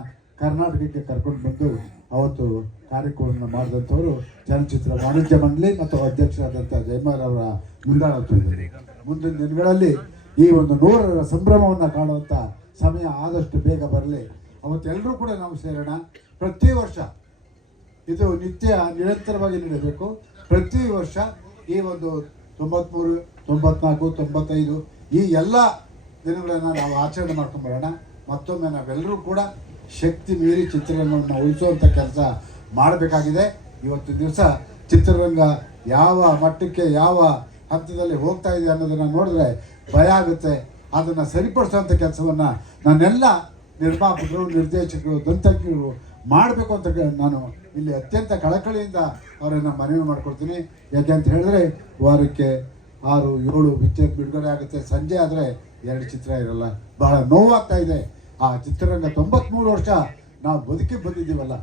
ಕರ್ನಾಟಕಕ್ಕೆ ಕರ್ಕೊಂಡು ಬಂದು ಅವತ್ತು ಕಾರ್ಯಕ್ರಮವನ್ನು ಮಾಡಿದಂಥವರು ಚಲನಚಿತ್ರ ವಾಣಿಜ್ಯ ಮಂಡಳಿ ಮತ್ತು ಅಧ್ಯಕ್ಷರಾದಂಥ ಜಯಮಾಲ ಅವರ ಮುಂದಾಳತ್ವದಲ್ಲಿ. ಮುಂದಿನ ದಿನಗಳಲ್ಲಿ ಈ ಒಂದು 100ರ ಸಂಭ್ರಮವನ್ನು ಕಾಣುವಂಥ ಸಮಯ ಆದಷ್ಟು ಬೇಗ ಬರಲಿ. ಅವತ್ತೆಲ್ಲರೂ ಕೂಡ ನಾವು ಸೇರೋಣ. ಪ್ರತಿ ವರ್ಷ ಇದು ನಿರಂತರವಾಗಿ ನಡೆಯಬೇಕು. ಪ್ರತಿ ವರ್ಷ ಈ ಒಂದು 93, 94, 95 ಈ ಎಲ್ಲ ದಿನಗಳನ್ನು ನಾವು ಆಚರಣೆ ಮಾಡ್ಕೊಂಬರೋಣ. ಮತ್ತೊಮ್ಮೆ ನಾವೆಲ್ಲರೂ ಕೂಡ ಶಕ್ತಿ ಮೀರಿ ಚಿತ್ರರಂಗವನ್ನು ಉಳಿಸುವಂಥ ಕೆಲಸ ಮಾಡಬೇಕಾಗಿದೆ. ಇವತ್ತು ದಿವಸ ಚಿತ್ರರಂಗ ಯಾವ ಮಟ್ಟಕ್ಕೆ, ಯಾವ ಹಂತದಲ್ಲಿ ಹೋಗ್ತಾ ಇದೆ ಅನ್ನೋದನ್ನು ನೋಡಿದ್ರೆ ಭಯ ಆಗುತ್ತೆ. ಅದನ್ನು ಸರಿಪಡಿಸುವಂಥ ಕೆಲಸವನ್ನು ನಾನೆಲ್ಲ ನಿರ್ಮಾಪಕರು, ನಿರ್ದೇಶಕರು, ದಂತಜ್ಞರು ಮಾಡಬೇಕು ಅಂತ ನಾನು ಇಲ್ಲಿ ಅತ್ಯಂತ ಕಳಕಳಿಯಿಂದ ಅವರನ್ನು ಮನವಿ ಮಾಡ್ಕೊಳ್ತೀನಿ. ಯಾಕೆ ಅಂತ ಹೇಳಿದ್ರೆ ವಾರಕ್ಕೆ 6, 7 ಪಿಕ್ಚರ್ ಬಿಡುಗಡೆ ಆಗುತ್ತೆ. ಸಂಜೆ ಆದರೆ 2 ಚಿತ್ರ ಇರಲ್ಲ. ಬಹಳ ನೋವಾಗ್ತಾ ಇದೆ. ಆ ಚಿತ್ರರಂಗ 93 ವರ್ಷ ನಾವು ಬದುಕಿ ಬಂದಿದ್ದೀವಲ್ಲ,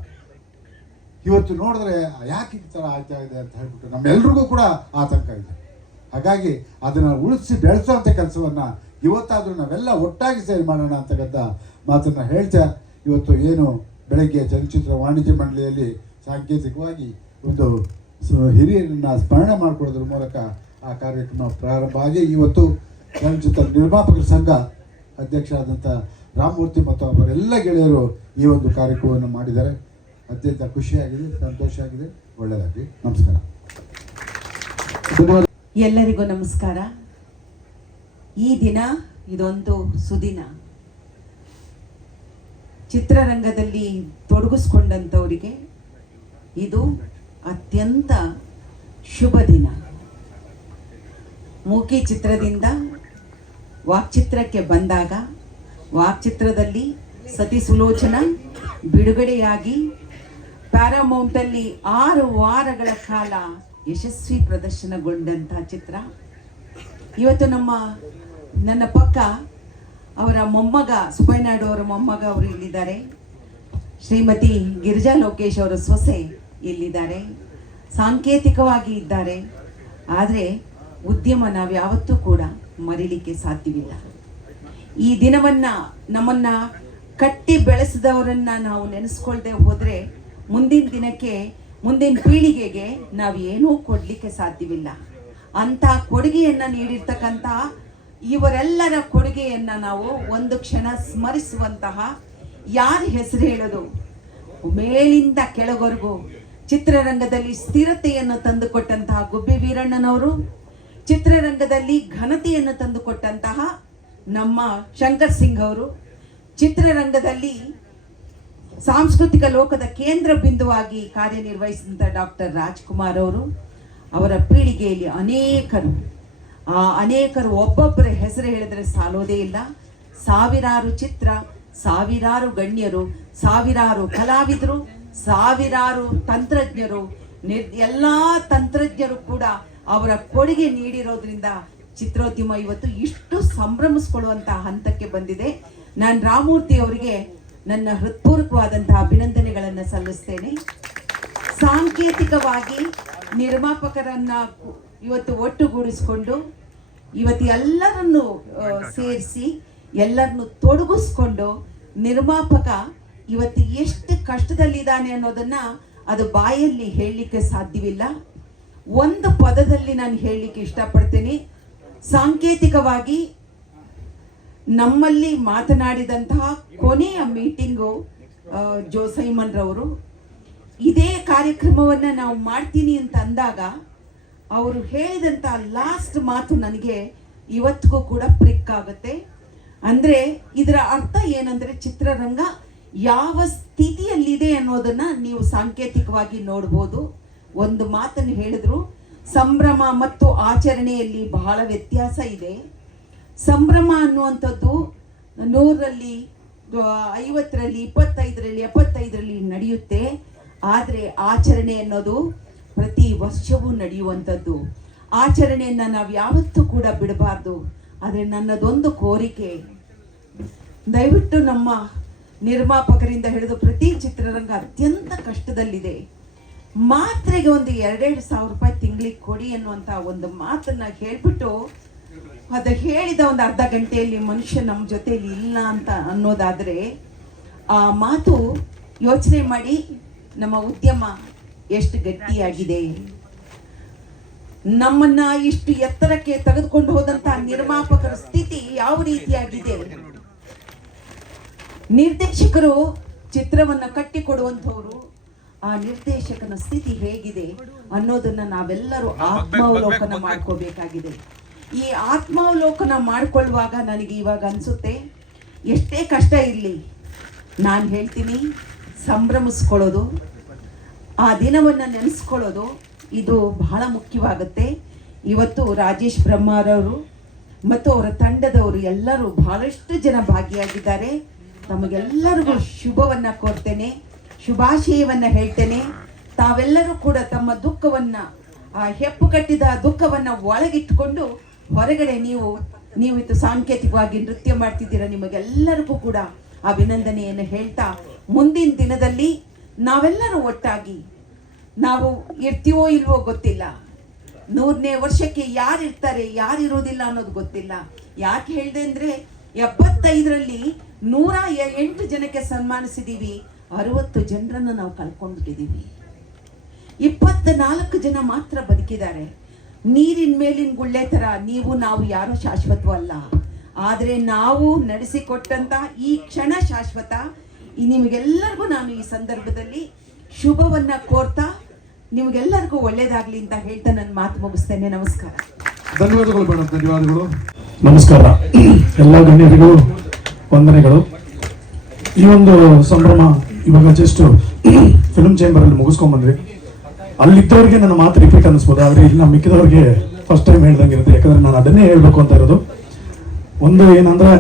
ಇವತ್ತು ನೋಡಿದ್ರೆ ಯಾಕೆ ಈ ಥರ ಆಗ್ತಾ ಇದೆ ಅಂತ ಹೇಳ್ಬಿಟ್ಟು ನಮ್ಮೆಲ್ರಿಗೂ ಕೂಡ ಆತಂಕ ಇದೆ. ಹಾಗಾಗಿ ಅದನ್ನು ಉಳಿಸಿ ಬೆಳೆಸೋವಂಥ ಕೆಲಸವನ್ನು ಇವತ್ತಾದರೂ ನಾವೆಲ್ಲ ಒಟ್ಟಾಗಿ ಸೇರಿ ಮಾಡೋಣ ಅಂತಕ್ಕಂಥ ಮಾತನ್ನು ಹೇಳ್ತಾ, ಇವತ್ತು ಏನು ಬೆಳಗ್ಗೆ ಚಲನಚಿತ್ರ ವಾಣಿಜ್ಯ ಮಂಡಳಿಯಲ್ಲಿ ಸಾಂಕೇತಿಕವಾಗಿ ಒಂದು ಹಿರಿಯರನ್ನು ಸ್ಮರಣೆ ಮಾಡಿಕೊಳ್ಳೋದ್ರ ಮೂಲಕ ಆ ಕಾರ್ಯಕ್ರಮ ಪ್ರಾರಂಭ ಆಗಿ ಇವತ್ತು ಚಲನಚಿತ್ರ ನಿರ್ಮಾಪಕರ ಸಂಘ ಅಧ್ಯಕ್ಷರಾದಂಥ ರಾಮಮೂರ್ತಿ ಮತ್ತು ಅವರೆಲ್ಲ ಗೆಳೆಯರು ಈ ಒಂದು ಕಾರ್ಯಕ್ರಮವನ್ನು ಮಾಡಿದ್ದಾರೆ. ಅತ್ಯಂತ ಖುಷಿಯಾಗಿದೆ, ಸಂತೋಷ ಆಗಿದೆ. ಒಳ್ಳೆಯದಾಗಲಿ. ನಮಸ್ಕಾರ. ಎಲ್ಲರಿಗೂ ನಮಸ್ಕಾರ. ಈ ದಿನ ಇದೊಂದು ಸುದಿನ. ಚಿತ್ರರಂಗದಲ್ಲಿ ತೊಡಗಿಸ್ಕೊಂಡಂಥವರಿಗೆ ಇದು ಅತ್ಯಂತ ಶುಭ ದಿನ. ಮೂಕಿ ಚಿತ್ರದಿಂದ ವಾಕ್ಚಿತ್ರಕ್ಕೆ ಬಂದಾಗ ವಾಕ್ಚಿತ್ರದಲ್ಲಿ ಸತಿ ಸುಲೋಚನಾ ಬಿಡುಗಡೆಯಾಗಿ ಪ್ಯಾರಾಮೌಂಟಲ್ಲಿ 6 ವಾರಗಳ ಕಾಲ ಯಶಸ್ವಿ ಪ್ರದರ್ಶನಗೊಂಡಂಥ ಚಿತ್ರ. ಇವತ್ತು ನನ್ನ ಪಕ್ಕ ಅವರ ಮೊಮ್ಮಗ ಸುಬ್ಬಯ್ಯನಾಯ್ಡು ಅವರ ಮೊಮ್ಮಗ ಅವರು ಇಲ್ಲಿದ್ದಾರೆ. ಶ್ರೀಮತಿ ಗಿರಿಜಾ ಲೋಕೇಶ್ ಅವರ ಸೊಸೆ ಇಲ್ಲಿದ್ದಾರೆ. ಸಾಂಕೇತಿಕವಾಗಿ ಇದ್ದಾರೆ. ಆದರೆ ಉದ್ಯಮ ನಾವು ಯಾವತ್ತೂ ಕೂಡ ಮರೀಲಿಕ್ಕೆ ಸಾಧ್ಯವಿಲ್ಲ. ಈ ದಿನವನ್ನು ನಮ್ಮನ್ನು ಕಟ್ಟಿ ಬೆಳೆಸಿದವರನ್ನು ನಾವು ನೆನೆಸ್ಕೊಳ್ದೆ ಹೋದರೆ ಮುಂದಿನ ದಿನಕ್ಕೆ, ಮುಂದಿನ ಪೀಳಿಗೆಗೆ ನಾವು ಏನೂ ಕೊಡಲಿಕ್ಕೆ ಸಾಧ್ಯವಿಲ್ಲ. ಅಂಥ ಕೊಡುಗೆಯನ್ನು ನೀಡಿರ್ತಕ್ಕಂಥ ಇವರೆಲ್ಲರ ಕೊಡುಗೆಯನ್ನು ನಾವು ಒಂದು ಕ್ಷಣ ಸ್ಮರಿಸುವಂತಹ, ಯಾರ ಹೆಸರು ಹೇಳೋದು, ಮೇಲಿಂದ ಕೆಳವರೆಗೂ ಚಿತ್ರರಂಗದಲ್ಲಿ ಸ್ಥಿರತೆಯನ್ನು ತಂದುಕೊಟ್ಟಂತಹ ಗುಬ್ಬಿ ವೀರಣ್ಣನವರು, ಚಿತ್ರರಂಗದಲ್ಲಿ ಘನತೆಯನ್ನು ತಂದುಕೊಟ್ಟಂತಹ ನಮ್ಮ ಶಂಕರ್ ಸಿಂಗ್ ಅವರು, ಚಿತ್ರರಂಗದಲ್ಲಿ ಸಾಂಸ್ಕೃತಿಕ ಲೋಕದ ಕೇಂದ್ರ ಬಿಂದುವಾಗಿ ಕಾರ್ಯನಿರ್ವಹಿಸಿದಂಥ ಡಾಕ್ಟರ್ ರಾಜ್ಕುಮಾರ್ ಅವರು, ಅವರ ಪೀಳಿಗೆಯಲ್ಲಿ ಅನೇಕರು ಒಬ್ಬೊಬ್ಬರ ಹೆಸರು ಹೇಳಿದರೆ ಸಾಲೋದೇ ಇಲ್ಲ. ಸಾವಿರಾರು ಚಿತ್ರ, ಸಾವಿರಾರು ಗಣ್ಯರು, ಸಾವಿರಾರು ಕಲಾವಿದರು, ಸಾವಿರಾರು ತಂತ್ರಜ್ಞರು, ಎಲ್ಲ ತಂತ್ರಜ್ಞರು ಕೂಡ ಅವರ ಕೊಡುಗೆ ನೀಡಿರೋದ್ರಿಂದ ಚಿತ್ರೋದ್ಯಮ ಇವತ್ತು ಇಷ್ಟು ಸಂಭ್ರಮಿಸ್ಕೊಳ್ಳುವಂತಹ ಹಂತಕ್ಕೆ ಬಂದಿದೆ. ನಾನು ರಾಮಮೂರ್ತಿ ಅವರಿಗೆ ನನ್ನ ಹೃತ್ಪೂರ್ವಕವಾದಂತಹ ಅಭಿನಂದನೆಗಳನ್ನು ಸಲ್ಲಿಸ್ತೇನೆ. ಸಾಂಕೇತಿಕವಾಗಿ ನಿರ್ಮಾಪಕರನ್ನ ಇವತ್ತು ಒಟ್ಟುಗೂಡಿಸ್ಕೊಂಡು ಇವತ್ತು ಎಲ್ಲರನ್ನು ಸೇರಿಸಿ ಎಲ್ಲರನ್ನು ತೊಡಗಿಸ್ಕೊಂಡು ನಿರ್ಮಾಪಕ ಇವತ್ತು ಎಷ್ಟು ಕಷ್ಟದಲ್ಲಿದ್ದಾನೆ ಅನ್ನೋದನ್ನ ಅದು ಬಾಯಲ್ಲಿ ಹೇಳಲಿಕ್ಕೆ ಸಾಧ್ಯವಿಲ್ಲ. ಒಂದು ಪದದಲ್ಲಿ ನಾನು ಹೇಳಲಿಕ್ಕೆ ಇಷ್ಟಪಡ್ತೇನೆ. ಸಾಂಕೇತಿಕವಾಗಿ ನಮ್ಮಲ್ಲಿ ಮಾತನಾಡಿದಂತಹ ಕೊನೆಯ ಮೀಟಿಂಗು ಜೋಸೈಮನ್ ರವರು ಇದೇ ಕಾರ್ಯಕ್ರಮವನ್ನು ನಾವು ಮಾಡ್ತೀನಿ ಅಂತ ಅಂದಾಗ ಅವರು ಹೇಳಿದಂಥ ಲಾಸ್ಟ್ ಮಾತು ನನಗೆ ಇವತ್ತಿಗೂ ಕೂಡ ಪ್ರಿಕ್ ಆಗುತ್ತೆ. ಅಂದರೆ ಇದರ ಅರ್ಥ ಏನಂದರೆ ಚಿತ್ರರಂಗ ಯಾವ ಸ್ಥಿತಿಯಲ್ಲಿದೆ ಅನ್ನೋದನ್ನು ನೀವು ಸಾಂಕೇತಿಕವಾಗಿ ನೋಡ್ಬೋದು. ಒಂದು ಮಾತನ್ನು ಹೇಳಿದ್ರು, ಸಂಭ್ರಮ ಮತ್ತು ಆಚರಣೆಯಲ್ಲಿ ಬಹಳ ವ್ಯತ್ಯಾಸ ಇದೆ. ಸಂಭ್ರಮ ಅನ್ನುವಂಥದ್ದು 100ರಲ್ಲಿ 50ರಲ್ಲಿ 25ರಲ್ಲಿ 75ರಲ್ಲಿ ನಡೆಯುತ್ತೆ. ಆದರೆ ಆಚರಣೆ ಅನ್ನೋದು ಪ್ರತಿ ವರ್ಷವೂ ನಡೆಯುವಂಥದ್ದು. ಆಚರಣೆಯನ್ನು ನಾವು ಯಾವತ್ತೂ ಕೂಡ ಬಿಡಬಾರ್ದು. ಆದರೆ ನನ್ನದೊಂದು ಕೋರಿಕೆ, ದಯವಿಟ್ಟು ನಮ್ಮ ನಿರ್ಮಾಪಕರಿಂದ ಹಿಡಿದು ಪ್ರತಿ ಚಿತ್ರರಂಗ ಅತ್ಯಂತ ಕಷ್ಟದಲ್ಲಿದೆ. ಮಾತ್ರೆಗೆ ಒಂದು 2,000 ರೂಪಾಯಿ ತಿಂಗಳಿಗೆ ಕೊಡಿ ಅನ್ನುವಂಥ ಒಂದು ಮಾತನ್ನು ಹೇಳ್ಬಿಟ್ಟು ಅದು ಹೇಳಿದ ಒಂದು ಅರ್ಧ ಗಂಟೆಯಲ್ಲಿ ಮನುಷ್ಯ ನಮ್ಮ ಜೊತೆಯಲ್ಲಿ ಇಲ್ಲ ಅಂತ ಅನ್ನೋದಾದರೆ ಆ ಮಾತು ಯೋಚನೆ ಮಾಡಿ. ನಮ್ಮ ಉದ್ಯಮ ಎಷ್ಟು ಗಟ್ಟಿಯಾಗಿದೆ, ನಮ್ಮನ್ನ ಇಷ್ಟು ಎತ್ತರಕ್ಕೆ ತೆಗೆದುಕೊಂಡು ಹೋದಂತಹ ನಿರ್ಮಾಪಕರ ಸ್ಥಿತಿ ಯಾವ ರೀತಿಯಾಗಿದೆ, ನಿರ್ದೇಶಕರು ಚಿತ್ರವನ್ನ ಕಟ್ಟಿಕೊಡುವಂಥವ್ರು, ಆ ನಿರ್ದೇಶಕನ ಸ್ಥಿತಿ ಹೇಗಿದೆ ಅನ್ನೋದನ್ನ ನಾವೆಲ್ಲರೂ ಆತ್ಮಾವಲೋಕನ ಮಾಡ್ಕೋಬೇಕಾಗಿದೆ. ಈ ಆತ್ಮಾವಲೋಕನ ಮಾಡ್ಕೊಳ್ಳುವಾಗ ನನಗೆ ಇವಾಗ ಅನಿಸುತ್ತೆ, ಎಷ್ಟೇ ಕಷ್ಟ ಇರಲಿ ನಾನು ಹೇಳ್ತೀನಿ, ಸಂಭ್ರಮಿಸ್ಕೊಳ್ಳೋದು, ಆ ದಿನವನ್ನು ನೆನೆಸ್ಕೊಳ್ಳೋದು ಇದು ಬಹಳ ಮುಖ್ಯವಾಗುತ್ತೆ. ಇವತ್ತು ರಾಜೇಶ್ ಬ್ರಹ್ಮಾರವರು ಮತ್ತು ಅವರ ತಂಡದವರು ಎಲ್ಲರೂ ಬಹಳಷ್ಟು ಜನ ಭಾಗಿಯಾಗಿದ್ದಾರೆ. ತಮಗೆಲ್ಲರಿಗೂ ಶುಭವನ್ನು ಕೋರ್ತೇನೆ, ಶುಭಾಶಯವನ್ನು ಹೇಳ್ತೇನೆ. ತಾವೆಲ್ಲರೂ ಕೂಡ ತಮ್ಮ ದುಃಖವನ್ನು, ಆ ಹೆಪ್ಪು ಕಟ್ಟಿದ ದುಃಖವನ್ನು ಒಳಗಿಟ್ಟುಕೊಂಡು ಹೊರಗಡೆ ನೀವು ಇದು ಸಾಂಕೇತಿಕವಾಗಿ ನೃತ್ಯ ಮಾಡ್ತಿದ್ದೀರಾ. ನಿಮಗೆಲ್ಲರಿಗೂ ಕೂಡ ಅಭಿನಂದನೆಯನ್ನು ಹೇಳ್ತಾ, ಮುಂದಿನ ದಿನದಲ್ಲಿ ನಾವೆಲ್ಲರೂ ಒಟ್ಟಾಗಿ, ನಾವು ಇರ್ತೀವೋ ಇಲ್ವೋ ಗೊತ್ತಿಲ್ಲ, 100ನೇ ವರ್ಷಕ್ಕೆ ಯಾರು ಇರ್ತಾರೆ ಯಾರು ಇರೋದಿಲ್ಲ ಅನ್ನೋದು ಗೊತ್ತಿಲ್ಲ. ಯಾಕೆ ಹೇಳಿದೆ ಅಂದರೆ 75ರಲ್ಲಿ 108 ಜನಕ್ಕೆ ಸನ್ಮಾನಿಸಿದ್ದೀವಿ, 60 ಜನರನ್ನು ನಾವು ಕಳ್ಕೊಂಡ್ಬಿಟ್ಟಿದ್ದೀವಿ, 24 ಜನ ಮಾತ್ರ ಬದುಕಿದ್ದಾರೆ. ನೀರಿನ ಮೇಲಿನ ಗುಳ್ಳೆ ಥರ ನೀವು ನಾವು ಯಾರೂ ಶಾಶ್ವತವಲ್ಲ. ಆದರೆ ನಾವು ನಡೆಸಿಕೊಟ್ಟಂತ ಈ ಕ್ಷಣ ಶಾಶ್ವತ. ನಿಮಗೆಲ್ಲರಿಗೂ ನಾನು ಈ ಸಂದರ್ಭದಲ್ಲಿ ಶುಭವನ್ನ ಕೋರ್ತಾ ನಿಮಗೆಲ್ಲರಿಗೂ ಒಳ್ಳೇದಾಗ್ಲಿ ಅಂತ ಹೇಳ್ತಾ ನನ್ನ ಮಾತು ಮುಗಿಸ್ತೇನೆ. ನಮಸ್ಕಾರ. ಧನ್ಯವಾದಗಳು ಮೇಡಮ್, ಧನ್ಯವಾದಗಳು. ನಮಸ್ಕಾರ. ಎಲ್ಲ ಗಣ್ಯರಿಗೂ ವಂದನೆಗಳು. ಈ ಒಂದು ಸಂಭ್ರಮ ಇವಾಗ ಜಸ್ಟ್ ಫಿಲ್ಮ್ ಚೇಂಬರಲ್ಲಿ ಮುಗಿಸ್ಕೊಂಡ್ಬಂದ್ವಿ. ಅಲ್ಲಿದ್ದವ್ರಿಗೆ ನನ್ನ ಮಾತು ರಿಪೀಟ್ ಅನ್ನಿಸ್ಬೋದು, ಆದರೆ ಇಲ್ಲಿ ನಮ್ಮ ಮಿಕ್ಕಿದವ್ರಿಗೆ ಫಸ್ಟ್ ಟೈಮ್ ಹೇಳ್ದಂಗೆ ಇರುತ್ತೆ. ಯಾಕಂದರೆ ನಾನು ಅದನ್ನೇ ಹೇಳಬೇಕು ಅಂತ ಇರೋದು. ಒಂದು ಏನಂದರೆ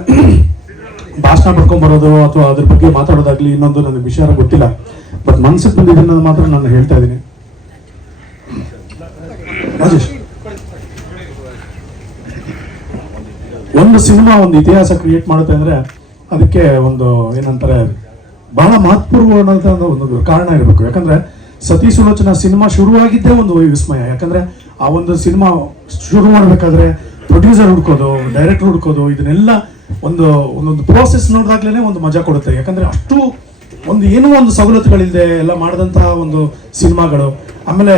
ಭಾಷಣ ಪಡ್ಕೊಂಬರೋದು ಅಥವಾ ಅದ್ರ ಬಗ್ಗೆ ಮಾತಾಡೋದಾಗ್ಲಿ ಇನ್ನೊಂದು ನನಗೆ ವಿಷಯ ಗೊತ್ತಿಲ್ಲ, ಬಟ್ ಮನ್ಸಿಗೆ ಬಂದಿದ್ದನ್ನು ಮಾತ್ರ ನಾನು ಹೇಳ್ತಾ ಇದ್ದೀನಿ. ರಾಜೇಶ್, ಒಂದು ಸಿನಿಮಾ ಒಂದು ಇತಿಹಾಸ ಕ್ರಿಯೇಟ್ ಮಾಡುತ್ತೆ ಅಂದರೆ ಅದಕ್ಕೆ ಒಂದು ಏನಂತಾರೆ ಬಹಳ ಮಹತ್ವಪೂರ್ಣವಾದ ಒಂದು ಕಾರಣ ಇರಬೇಕು. ಯಾಕಂದ್ರೆ ಸತಿ ಸುಲೋಚನಾ ಸಿನಿಮಾ ಶುರುವಾಗಿದ್ದೇ ಒಂದು ವಿಸ್ಮಯ. ಯಾಕಂದ್ರೆ ಆ ಒಂದು ಸಿನಿಮಾ ಶುರು ಮಾಡಬೇಕಾದ್ರೆ ಪ್ರೊಡ್ಯೂಸರ್ ಹುಡ್ಕೋದು, ಡೈರೆಕ್ಟರ್ ಹುಡ್ಕೋದು, ಇದನ್ನೆಲ್ಲ ಒಂದೊಂದು ಪ್ರೋಸೆಸ್ ನೋಡಿದಾಗ್ಲೇ ಒಂದು ಮಜಾ ಕೊಡುತ್ತೆ. ಯಾಕಂದ್ರೆ ಅಷ್ಟು ಒಂದು ಏನೋ ಒಂದು ಸವಲತ್ತುಗಳಿಲ್ಲದೆ ಎಲ್ಲ ಮಾಡಿದಂತಹ ಒಂದು ಸಿನಿಮಾಗಳು. ಆಮೇಲೆ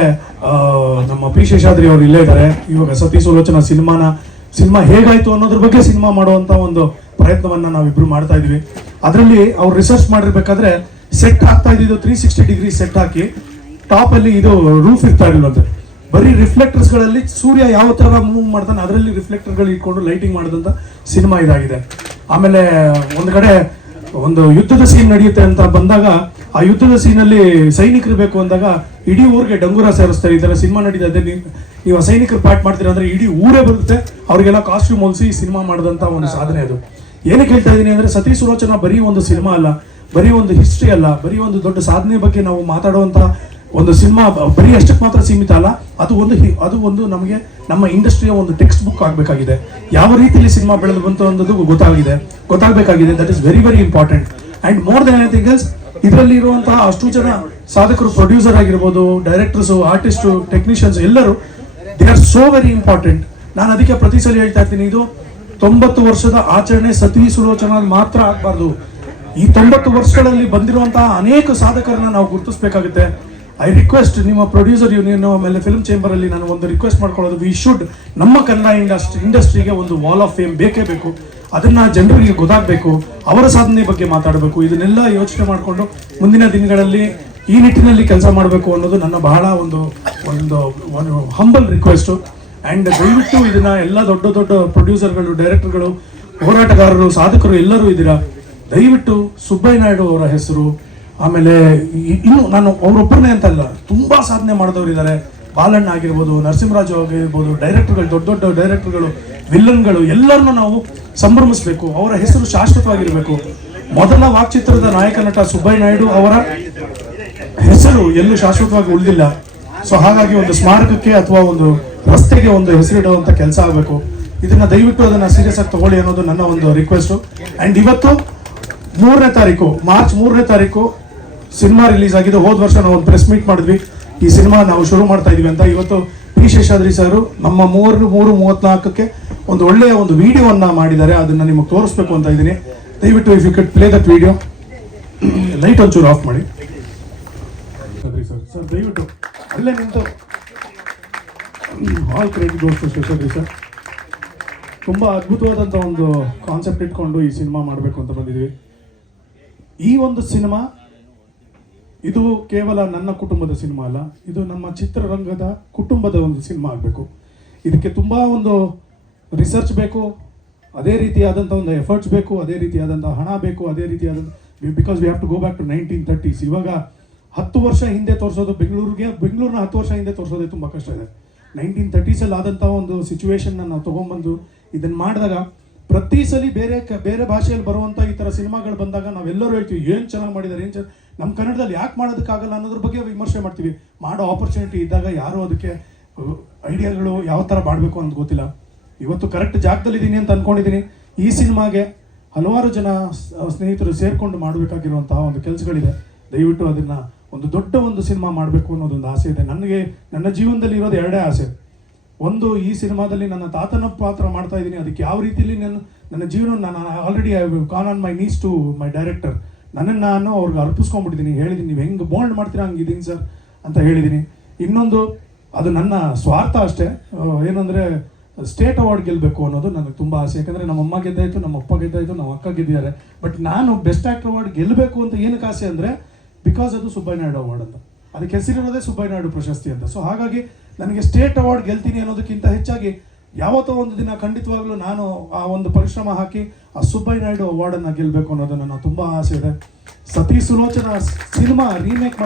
ನಮ್ಮ ಪಿ ಶೇಷಾದ್ರಿ ಅವರು ಇಲ್ಲೇ ಇದ್ದಾರೆ. ಇವಾಗ ಸತಿ ಸುಲೋಚನಾ ಸಿನಿಮಾ ಹೇಗಾಯ್ತು ಅನ್ನೋದ್ರ ಬಗ್ಗೆ ಸಿನಿಮಾ ಮಾಡುವಂತ ಒಂದು ಪ್ರಯತ್ನವನ್ನ ನಾವಿಬ್ರು ಮಾಡ್ತಾ ಇದೀವಿ. ಅದರಲ್ಲಿ ಅವ್ರು ರಿಸರ್ಚ್ ಮಾಡಿರ್ಬೇಕಾದ್ರೆ ಸೆಟ್ ಆಗ್ತಾ ಇದ್ದು 360 ಡಿಗ್ರಿ ಸೆಟ್ ಹಾಕಿ ಟಾಪ್ ಅಲ್ಲಿ ಇದು ರೂಫ್ ಇರ್ತಾ ಇರಲಿಲ್ಲ, ಬರೀ ರಿಫ್ಲೆಕ್ಟರ್ಸ್ ಗಳಲ್ಲಿ ಸೂರ್ಯ ಯಾವ ತರ ಮೂವ್ ಮಾಡ್ತಾನೆ ಅದರಲ್ಲಿ ರಿಫ್ಲೆಕ್ಟರ್ ಗಳು ಇಟ್ಕೊಂಡು ಲೈಟಿಂಗ್ ಮಾಡಿದಂತ ಸಿನಿಮಾ ಇದಾಗಿದೆ. ಆಮೇಲೆ ಒಂದು ಕಡೆ ಒಂದು ಯುದ್ಧದ ಸೀನ್ ನಡೆಯುತ್ತೆ ಅಂತ ಬಂದಾಗ ಆ ಯುದ್ಧದ ಸೀನಲ್ಲಿ ಸೈನಿಕರು ಬೇಕು ಅಂದಾಗ ಇಡೀ ಊರಿಗೆ ಡಂಗೂರ ಸೇರಿಸ್ತಾರೆ. ಈ ತರ ಸಿನಿಮಾ ನಡೀತದೆ, ನೀವು ಸೈನಿಕರು ಪಾರ್ಟ್ ಮಾಡ್ತೀರಾ ಅಂದ್ರೆ ಇಡೀ ಊರೇ ಬರುತ್ತೆ, ಅವ್ರಿಗೆಲ್ಲ ಕಾಸ್ಟ್ಯೂಮ್ ಹೊಲಿಸಿ ಸಿನಿಮಾ ಮಾಡಿದಂತ ಒಂದು ಸಾಧನೆ ಅದು. ಏನಕ್ಕೆ ಹೇಳ್ತಾ ಇದ್ದೀನಿ ಅಂದ್ರೆ ಸತಿ ಸುಲೋಚನಾ ಬರೀ ಒಂದು ಸಿನಿಮಾ ಅಲ್ಲ, ಬರೀ ಒಂದು ಹಿಸ್ಟ್ರಿ ಅಲ್ಲ, ಬರೀ ಒಂದು ದೊಡ್ಡ ಸಾಧನೆ ಬಗ್ಗೆ ನಾವು ಮಾತಾಡುವಂತ ಒಂದು ಸಿನಿಮಾ ಬರೀ ಅಷ್ಟಕ್ಕೆ ಮಾತ್ರ ಸೀಮಿತ ಅಲ್ಲ. ಅದು ಒಂದು ನಮಗೆ ನಮ್ಮ ಇಂಡಸ್ಟ್ರಿಯ ಒಂದು ಟೆಕ್ಸ್ಟ್ ಬುಕ್ ಆಗಬೇಕಾಗಿದೆ. ಯಾವ ರೀತಿಯಲ್ಲಿ ಸಿನಿಮಾ ಬೆಳೆದು ಬಂತು ಅನ್ನೋದು ಗೊತ್ತಾಗಬೇಕಾಗಿದೆ. That is very very important. And more than anything else, ಇದರಲ್ಲಿ ಇರುವಂತಹ ಅಷ್ಟು ಜನ ಸಾಧಕರು, ಪ್ರೊಡ್ಯೂಸರ್ ಆಗಿರ್ಬೋದು, ಡೈರೆಕ್ಟರ್ಸ್, ಆರ್ಟಿಸ್ಟ್, ಟೆಕ್ನಿಷಿಯನ್ಸ್ ಎಲ್ಲರೂ they are so very important. ನಾನು ಅದಕ್ಕೆ ಪ್ರತಿ ಸಲ ಹೇಳ್ತಾ ಇರ್ತೀನಿ, ಇದು 90 ವರ್ಷದ ಆಚರಣೆ ಸತಿ ಸುಲೋಚನಾ ಮಾತ್ರ ಆಗಬಾರ್ದು. ಈ 90 ವರ್ಷಗಳಲ್ಲಿ ಬಂದಿರುವಂತಹ ಅನೇಕ ಸಾಧಕರನ್ನ ನಾವು ಗುರುತಿಸಬೇಕಾಗುತ್ತೆ. ಐ ರಿಕ್ವೆಸ್ಟ್ ನಿಮ್ಮ ಪ್ರೊಡ್ಯೂಸರ್ ಯೂನಿಯನ್ ಆಮೇಲೆ ಫಿಲ್ಮ್ ಚೇಂಬರ್ ಅಲ್ಲಿ ನಾನು ಒಂದು ರಿಕ್ವೆಸ್ಟ್ ಮಾಡ್ಕೊಳ್ಳೋದು, ವಿ ಶುಡ್ ನಮ್ಮ ಕನ್ನಡ ಇಂಡಸ್ಟ್ರಿಗೆ ಒಂದು ವಾಲ್ ಆಫ್ ಫೇಮ್ ಬೇಕೇ ಬೇಕು. ಅದನ್ನ ಜನರಿಗೆ ಗೊತ್ತಾಗಬೇಕು, ಅವರ ಸಾಧನೆ ಬಗ್ಗೆ ಮಾತಾಡಬೇಕು. ಇದನ್ನೆಲ್ಲ ಯೋಚನೆ ಮಾಡಿಕೊಂಡು ಮುಂದಿನ ದಿನಗಳಲ್ಲಿ ಈ ನಿಟ್ಟಿನಲ್ಲಿ ಕೆಲಸ ಮಾಡಬೇಕು ಅನ್ನೋದು ನನ್ನ ಬಹಳ ಒಂದು ಹಂಬಲ್ ರಿಕ್ವೆಸ್ಟ್. ಅಂಡ್ ದಯವಿಟ್ಟು ಇದನ್ನ ಎಲ್ಲ ದೊಡ್ಡ ಪ್ರೊಡ್ಯೂಸರ್ಗಳು, ಡೈರೆಕ್ಟರ್ಗಳು, ಹೋರಾಟಗಾರರು, ಸಾಧಕರು ಎಲ್ಲರೂ ಇದ್ದೀರಾ. ದಯವಿಟ್ಟು ಸುಬ್ಬಯ್ಯ ನಾಯ್ಡು ಅವರ ಹೆಸರು, ಆಮೇಲೆ ಇನ್ನು ನಾನು ಅವರೊಬ್ಬರನ್ನೇ ಅಂತಲ್ಲ, ತುಂಬಾ ಸಾಧನೆ ಮಾಡಿದವರು ಇದ್ದಾರೆ. ಬಾಲಣ್ಣ ಆಗಿರ್ಬೋದು, ನರಸಿಂಹರಾಜು ಆಗಿರ್ಬೋದು, ಡೈರೆಕ್ಟರ್ಗಳು, ದೊಡ್ಡ ಡೈರೆಕ್ಟರ್ಗಳು, ವಿಲ್ಲನ್ಗಳು ಎಲ್ಲರನ್ನೂ ನಾವು ಸಂಭ್ರಮಿಸಬೇಕು. ಅವರ ಹೆಸರು ಶಾಶ್ವತವಾಗಿರಬೇಕು. ಮೊದಲ ವಾಕ್ಚಿತ್ರದ ನಾಯಕ ನಟ ಸುಬ್ಬಯ್ಯ ನಾಯ್ಡು ಅವರ ಹೆಸರು ಎಲ್ಲೂ ಶಾಶ್ವತವಾಗಿ ಉಳಿದಿಲ್ಲ. ಸೊ ಹಾಗಾಗಿ ಒಂದು ಸ್ಮಾರಕಕ್ಕೆ ಅಥವಾ ಒಂದು ರಸ್ತೆಗೆ ಒಂದು ಹೆಸರಿಡುವಂತ ಕೆಲಸ ಆಗಬೇಕು. ಇದನ್ನ ದಯವಿಟ್ಟು ಅದನ್ನ ಸೀರಿಯಸ್ ಆಗಿ ತಗೊಳ್ಳಿ ಅನ್ನೋದು ನನ್ನ ಒಂದು ರಿಕ್ವೆಸ್ಟ್. ಅಂಡ್ ಇವತ್ತು ಮಾರ್ಚ್ 3ನೇ ತಾರೀಕು ಸಿನಿಮಾ ರಿಲೀಸ್ ಆಗಿದೆ. ಹೋದ ವರ್ಷ ನಾವು ಒಂದು ಪ್ರೆಸ್ ಮೀಟ್ ಮಾಡಿದ್ವಿ, ಈ ಸಿನಿಮಾ ನಾವು ಶುರು ಮಾಡ್ತಾ ಇದೀವಿ ಅಂತ. ಇವತ್ತು ಪಿ ಶೇಷಾದ್ರಿ ಸರ್ ನಮ್ಮ 3:34ಕ್ಕೆ ಒಂದು ಒಳ್ಳೆಯ ಒಂದು ವಿಡಿಯೋವನ್ನ ಮಾಡಿದ್ದಾರೆ, ಅದನ್ನ ನಿಮಗೆ ತೋರಿಸ್ಬೇಕು ಅಂತ ಇದ್ದೀನಿ. ದಯವಿಟ್ಟು if you could play that video. Light ಒಂಚೂರು ಆಫ್ ಮಾಡಿ ಸರ್, ದಯವಿಟ್ಟು ಅಲ್ಲೇ ನಿಂತು. All credit goes to Seshadri sir. ತುಂಬಾ ಅದ್ಭುತವಾದಂಥ ಒಂದು ಕಾನ್ಸೆಪ್ಟ್ ಇಟ್ಕೊಂಡು ಈ ಸಿನಿಮಾ ಮಾಡಬೇಕು ಅಂತ ಬಂದಿದ್ವಿ. ಈ ಒಂದು ಸಿನಿಮಾ ಇದು ಕೇವಲ ನನ್ನ ಕುಟುಂಬದ ಸಿನಿಮಾ ಅಲ್ಲ, ಇದು ನಮ್ಮ ಚಿತ್ರರಂಗದ ಕುಟುಂಬದ ಒಂದು ಸಿನಿಮಾ ಆಗಬೇಕು. ಇದಕ್ಕೆ ತುಂಬಾ ಒಂದು ರಿಸರ್ಚ್ ಬೇಕು, ಅದೇ ರೀತಿಯಾದಂಥ ಒಂದು ಎಫರ್ಟ್ಸ್ ಬೇಕು, ಅದೇ ರೀತಿಯಾದಂಥ ಹಣ ಬೇಕು, ಅದೇ ರೀತಿಯಾದಂಥ because we have to go back to 1930s. ಇವಾಗ 10 ವರ್ಷ ಹಿಂದೆ ತೋರಿಸೋದು ಬೆಂಗಳೂರಿನ 10 ವರ್ಷ ಹಿಂದೆ ತೋರಿಸೋದೇ ತುಂಬ ಕಷ್ಟ ಇದೆ. 1930s ಆದಂಥ ಒಂದು ಸಿಚುವೇಶನ್ನ ನಾವು ತೊಗೊಂಡ್ಬಂದು ಇದನ್ನ ಮಾಡಿದಾಗ ಪ್ರತಿ ಸಲ ಬೇರೆ ಭಾಷೆಯಲ್ಲಿ ಬರುವಂಥ ಈ ಥರ ಸಿನಿಮಾಗಳು ಬಂದಾಗ ನಾವೆಲ್ಲರೂ ಹೇಳ್ತೀವಿ ಏನು ಚೆನ್ನಾಗಿ ಮಾಡಿದ್ದಾರೆ, ನಮ್ಮ ಕನ್ನಡದಲ್ಲಿ ಯಾಕೆ ಮಾಡೋದಕ್ಕಾಗಲ್ಲ ಅನ್ನೋದ್ರ ಬಗ್ಗೆ ವಿಮರ್ಶೆ ಮಾಡ್ತೀವಿ. ಮಾಡೋ ಆಪರ್ಚುನಿಟಿ ಇದ್ದಾಗ ಯಾರು ಅದಕ್ಕೆ ಐಡಿಯಾಗಳು ಯಾವ ಥರ ಮಾಡಬೇಕು ಅಂತ ಗೊತ್ತಿಲ್ಲ. ಇವತ್ತು ಕರೆಕ್ಟ್ ಜಾಗದಲ್ಲಿದ್ದೀನಿ ಅಂತ ಅಂದ್ಕೊಂಡಿದ್ದೀನಿ. ಈ ಸಿನಿಮಾಗೆ ಹಲವಾರು ಜನ ಸ್ನೇಹಿತರು ಸೇರಿಕೊಂಡು ಮಾಡಬೇಕಾಗಿರುವಂತಹ ಒಂದು ಕೆಲಸಗಳಿದೆ. ದಯವಿಟ್ಟು ಅದನ್ನು ಒಂದು ದೊಡ್ಡ ಒಂದು ಸಿನಿಮಾ ಮಾಡಬೇಕು ಅನ್ನೋದೊಂದು ಆಸೆ ಇದೆ. ನನ್ನ ಜೀವನದಲ್ಲಿ ಇರೋದು 2 ಆಸೆ. ಒಂದು, ಈ ಸಿನಿಮಾದಲ್ಲಿ ನನ್ನ ತಾತನ ಪಾತ್ರ ಮಾಡ್ತಾ ಇದ್ದೀನಿ, ಅದಕ್ಕೆ ಯಾವ ರೀತಿಯಲ್ಲಿ ನನ್ನ ಜೀವನ ನಾನು already I con on my knees to my director. ನನ್ನನ್ನು ನಾನು ಅವ್ರಿಗೆ ಅರ್ಪಿಸ್ಕೊಂಡ್ಬಿಟ್ಟಿದ್ದೀನಿ, ಹೇಳಿದ್ದೀನಿ ನೀವು ಹೆಂಗೆ ಬಾಂಡ್ ಮಾಡ್ತೀರಾ ಹಂಗಿದ್ದೀನಿ ಸರ್ ಅಂತ ಹೇಳಿದ್ದೀನಿ. ಇನ್ನೊಂದು, ಅದು ನನ್ನ ಸ್ವಾರ್ಥ ಅಷ್ಟೇ, ಏನಂದರೆ ಸ್ಟೇಟ್ ಅವಾರ್ಡ್ ಗೆಲ್ಲಬೇಕು ಅನ್ನೋದು ನನಗೆ ತುಂಬ ಆಸೆ. ಯಾಕಂದರೆ ನಮ್ಮ ಅಮ್ಮ ಗೆದ್ದಾಯಿತು, ನಮ್ಮ ಅಪ್ಪ ಗೆದ್ದಾಯಿತು, ನಮ್ಮ ಅಕ್ಕ ಗೆದ್ದಿದ್ದಾರೆ. ಬಟ್ ನಾನು ಬೆಸ್ಟ್ ಆ್ಯಕ್ಟರ್ ಅವಾರ್ಡ್ ಗೆಲ್ಲಬೇಕು ಅಂತ ಏನಕ್ಕೆ ಆಸೆ ಅಂದರೆ ಬಿಕಾಸ್ ಅದು ಸುಬ್ಬಯ್ಯ ನಾಯ್ಡು ಅವಾರ್ಡ್ ಅಂತ, ಅದಕ್ಕೆ ಹೆಸರಿರೋದೇ ಸುಬ್ಬಯ್ಯ ನಾಯ್ಡು ಪ್ರಶಸ್ತಿ ಅಂತ. ಸೊ ಹಾಗಾಗಿ ನನಗೆ ಸ್ಟೇಟ್ ಅವಾರ್ಡ್ ಗೆಲ್ತೀನಿ ಅನ್ನೋದಕ್ಕಿಂತ ಹೆಚ್ಚಾಗಿ ಯಾವತ್ತೋ ಒಂದು ದಿನ ಖಂಡಿತವಾಗ್ಲೂ ನಾನು ಆ ಒಂದು ಪರಿಶ್ರಮ ಹಾಕಿ ಆ ಸುಬ್ಬಯ್ಯ ನಾಯ್ಡು ಅವಾರ್ಡನ್ನು ಗೆಲ್ಲಬೇಕು ಅನ್ನೋದು ನನ್ನ ತುಂಬ ಆಸೆ ಇದೆ. ಸತಿ ಸುಲೋಚನಾ ಸಿನಿಮಾ ರೀಮೇಕ್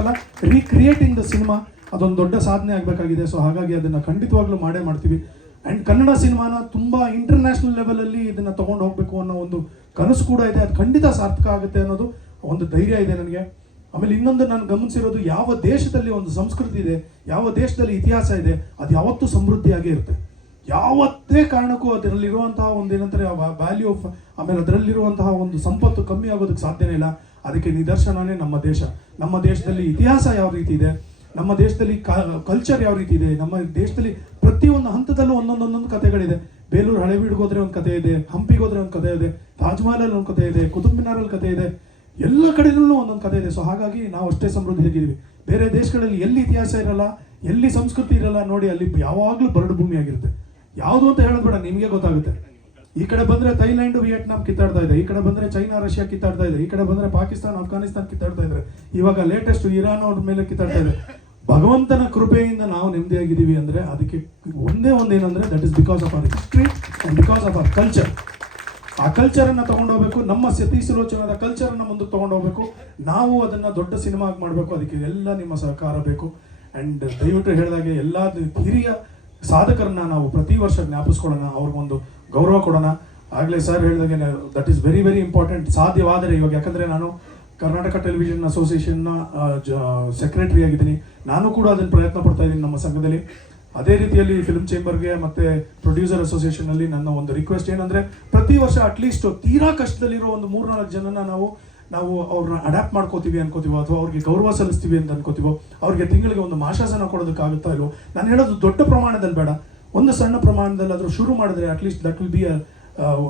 ಅಲ್ಲ, ರೀಕ್ರಿಯೇಟಿಂಗ್ ದ ಸಿನಿಮಾ ಅದೊಂದು ದೊಡ್ಡ ಸಾಧನೆ ಆಗಬೇಕಾಗಿದೆ. ಸೊ ಹಾಗಾಗಿ ಅದನ್ನು ಖಂಡಿತವಾಗ್ಲೂ ಮಾಡೇ ಮಾಡ್ತೀವಿ. ಆ್ಯಂಡ್ ಕನ್ನಡ ಸಿನಿಮಾನ ತುಂಬ ಇಂಟರ್ನ್ಯಾಷನಲ್ ಲೆವೆಲಲ್ಲಿ ಇದನ್ನು ತೊಗೊಂಡು ಹೋಗಬೇಕು ಅನ್ನೋ ಒಂದು ಕನಸು ಕೂಡ ಇದೆ. ಅದು ಖಂಡಿತ ಸಾರ್ಥಕ ಆಗುತ್ತೆ ಅನ್ನೋದು ಒಂದು ಧೈರ್ಯ ಇದೆ ನನಗೆ. ಆಮೇಲೆ ಇನ್ನೊಂದು ನಾನು ಗಮನಿಸಿರೋದು, ಯಾವ ದೇಶದಲ್ಲಿ ಒಂದು ಸಂಸ್ಕೃತಿ ಇದೆ, ಯಾವ ದೇಶದಲ್ಲಿ ಇತಿಹಾಸ ಇದೆ, ಅದು ಯಾವತ್ತೂ ಸಮೃದ್ಧಿಯಾಗೇ ಇರುತ್ತೆ. ಯಾವತ್ತೇ ಕಾರಣಕ್ಕೂ ಅದರಲ್ಲಿರುವಂತಹ ಒಂದು ಏನಂತಾರೆ ವ್ಯಾಲ್ಯೂ ಆಫ್, ಆಮೇಲೆ ಅದರಲ್ಲಿರುವಂತಹ ಒಂದು ಸಂಪತ್ತು ಕಮ್ಮಿ ಆಗೋದಕ್ಕೆ ಸಾಧ್ಯನೇ ಇಲ್ಲ. ಅದಕ್ಕೆ ನಿದರ್ಶನನೇ ನಮ್ಮ ದೇಶ. ನಮ್ಮ ದೇಶದಲ್ಲಿ ಇತಿಹಾಸ ಯಾವ ರೀತಿ ಇದೆ, ನಮ್ಮ ದೇಶದಲ್ಲಿ ಕಲ್ಚರ್ ಯಾವ ರೀತಿ ಇದೆ, ನಮ್ಮ ದೇಶದಲ್ಲಿ ಪ್ರತಿಯೊಂದು ಹಂತದಲ್ಲೂ ಒಂದೊಂದೊಂದೊಂದು ಕಥೆಗಳಿದೆ. ಬೇಲೂರು ಹಳೆಬೀಡಿಗೆ ಹೋದ್ರೆ ಒಂದು ಕಥೆ ಇದೆ, ಹಂಪಿಗೆ ಹೋದ್ರೆ ಒಂದು ಕಥೆ ಇದೆ, ತಾಜ್ ಮಹಲಲ್ಲಿ ಒಂದು ಕಥೆ ಇದೆ, ಕುತುಬ್ ಮಿನಾರಲ್ಲಿ ಕಥೆ ಇದೆ, ಎಲ್ಲ ಕಡೆಯಲ್ಲೂ ಒಂದೊಂದು ಕಥೆ ಇದೆ. ಸೊ ಹಾಗಾಗಿ ನಾವು ಅಷ್ಟೇ ಸಮೃದ್ಧಿಯಾಗಿದ್ದೀವಿ. ಬೇರೆ ದೇಶಗಳಲ್ಲಿ ಎಲ್ಲಿ ಇತಿಹಾಸ ಇರಲ್ಲ, ಎಲ್ಲಿ ಸಂಸ್ಕೃತಿ ಇರಲ್ಲ ನೋಡಿ, ಅಲ್ಲಿ ಯಾವಾಗಲೂ ಬರಡು ಭೂಮಿ ಆಗಿರುತ್ತೆ. ಯಾವುದು ಅಂತ ಹೇಳೋದು ಬೇಡ, ನಿಮಗೆ ಗೊತ್ತಾಗುತ್ತೆ. ಈ ಕಡೆ ಬಂದರೆ ಥೈಲ್ಯಾಂಡ್ ವಿಯೆಟ್ನಾಂ ಕಿತ್ತಾಡ್ತಾ ಇದೆ, ಈ ಕಡೆ ಬಂದರೆ ಚೈನಾ ರಷ್ಯಾ ಕಿತ್ತಾಡ್ತಾ ಇದೆ, ಈ ಕಡೆ ಬಂದರೆ ಪಾಕಿಸ್ತಾನ ಅಫ್ಘಾನಿಸ್ತಾನ ಕಿತ್ತಾಡ್ತಾ ಇದ್ದಾರೆ, ಇವಾಗ ಲೇಟೆಸ್ಟ್ ಇರಾನ್ ಅವ್ರ ಮೇಲೆ ಕಿತ್ತಾಡ್ತಾ ಇದೆ. ಭಗವಂತನ ಕೃಪೆಯಿಂದ ನಾವು ನೆಮ್ಮದಿಯಾಗಿದ್ದೀವಿ ಅಂದರೆ ಅದಕ್ಕೆ ಒಂದೇ ಒಂದೇನಂದರೆ that is because of our history and because of our culture. ಆ ಕಲ್ಚರನ್ನು ತೊಗೊಂಡೋಗ್ಬೇಕು, ನಮ್ಮ ಸತಿ ಸುಲೋಚನಾದ ಕಲ್ಚರನ್ನು ಮುಂದಕ್ಕೆ ತೊಗೊಂಡೋಗ್ಬೇಕು. ನಾವು ಅದನ್ನು ದೊಡ್ಡ ಸಿನಿಮಾ ಮಾಡಬೇಕು. ಅದಕ್ಕೆ ಎಲ್ಲ ನಿಮ್ಮ ಸಹಕಾರ ಬೇಕು. ಆ್ಯಂಡ್ ದಯವಿಟ್ಟು ಹೇಳಿದಾಗೆ ಎಲ್ಲ ಹಿರಿಯ ಸಾಧಕರನ್ನ ನಾವು ಪ್ರತಿ ವರ್ಷ ಜ್ಞಾಪಿಸ್ಕೊಳ್ಳೋಣ, ಅವ್ರಿಗೊಂದು ಗೌರವ ಕೊಡೋಣ. ಆಗಲೇ ಸರ್ ಹೇಳಿದಾಗೆ that is very very important. ಸಾಧ್ಯವಾದರೆ ಇವಾಗ, ಯಾಕಂದರೆ ನಾನು ಕರ್ನಾಟಕ ಟೆಲಿವಿಷನ್ ಅಸೋಸಿಯೇಷನ್ನ ಸೆಕ್ರೆಟರಿ ಆಗಿದ್ದೀನಿ, ನಾನು ಕೂಡ ಅದನ್ನು ಪ್ರಯತ್ನ ಪಡ್ತಾ ಇದ್ದೀನಿ ನಮ್ಮ ಸಂಘದಲ್ಲಿ. ಅದೇ ರೀತಿಯಲ್ಲಿ ಫಿಲ್ಮ್ ಚೇಂಬರ್ಗೆ ಮತ್ತು ಪ್ರೊಡ್ಯೂಸರ್ ಅಸೋಸಿಯೇಷನಲ್ಲಿ ನನ್ನ ಒಂದು ರಿಕ್ವೆಸ್ಟ್ ಏನಂದರೆ, ಪ್ರತಿ ವರ್ಷ ಅಟ್ಲೀಸ್ಟ್ ತೀರಾ ಕಷ್ಟದಲ್ಲಿರೋ ಒಂದು 3-4 ಜನನ ನಾವು ಅವ್ರನ್ನ ಅಡ್ಯಾಪ್ಟ್ ಮಾಡ್ಕೋತೀವಿ ಅನ್ಕೋತೀವೋ, ಅಥವಾ ಅವ್ರಿಗೆ ಗೌರವ ಸಲ್ಲಿಸ್ತೀವಿ ಅಂತ ಅನ್ಕೋತೀವೋ, ಅವ್ರಿಗೆ ತಿಂಗಳಿಗೆ ಒಂದು ಮಾಶಾಸನ ಕೊಡೋದಕ್ಕಾಗುತ್ತಾ ಇಲ್ವೋ. ನಾನು ಹೇಳೋದು ದೊಡ್ಡ ಪ್ರಮಾಣದಲ್ಲಿ ಬೇಡ, ಒಂದು ಸಣ್ಣ ಪ್ರಮಾಣದಲ್ಲಿ ಆದರೂ ಶುರು ಮಾಡಿದ್ರೆ ಅಟ್ಲೀಸ್ಟ್ ದಟ್ ವಿಲ್ ಬಿ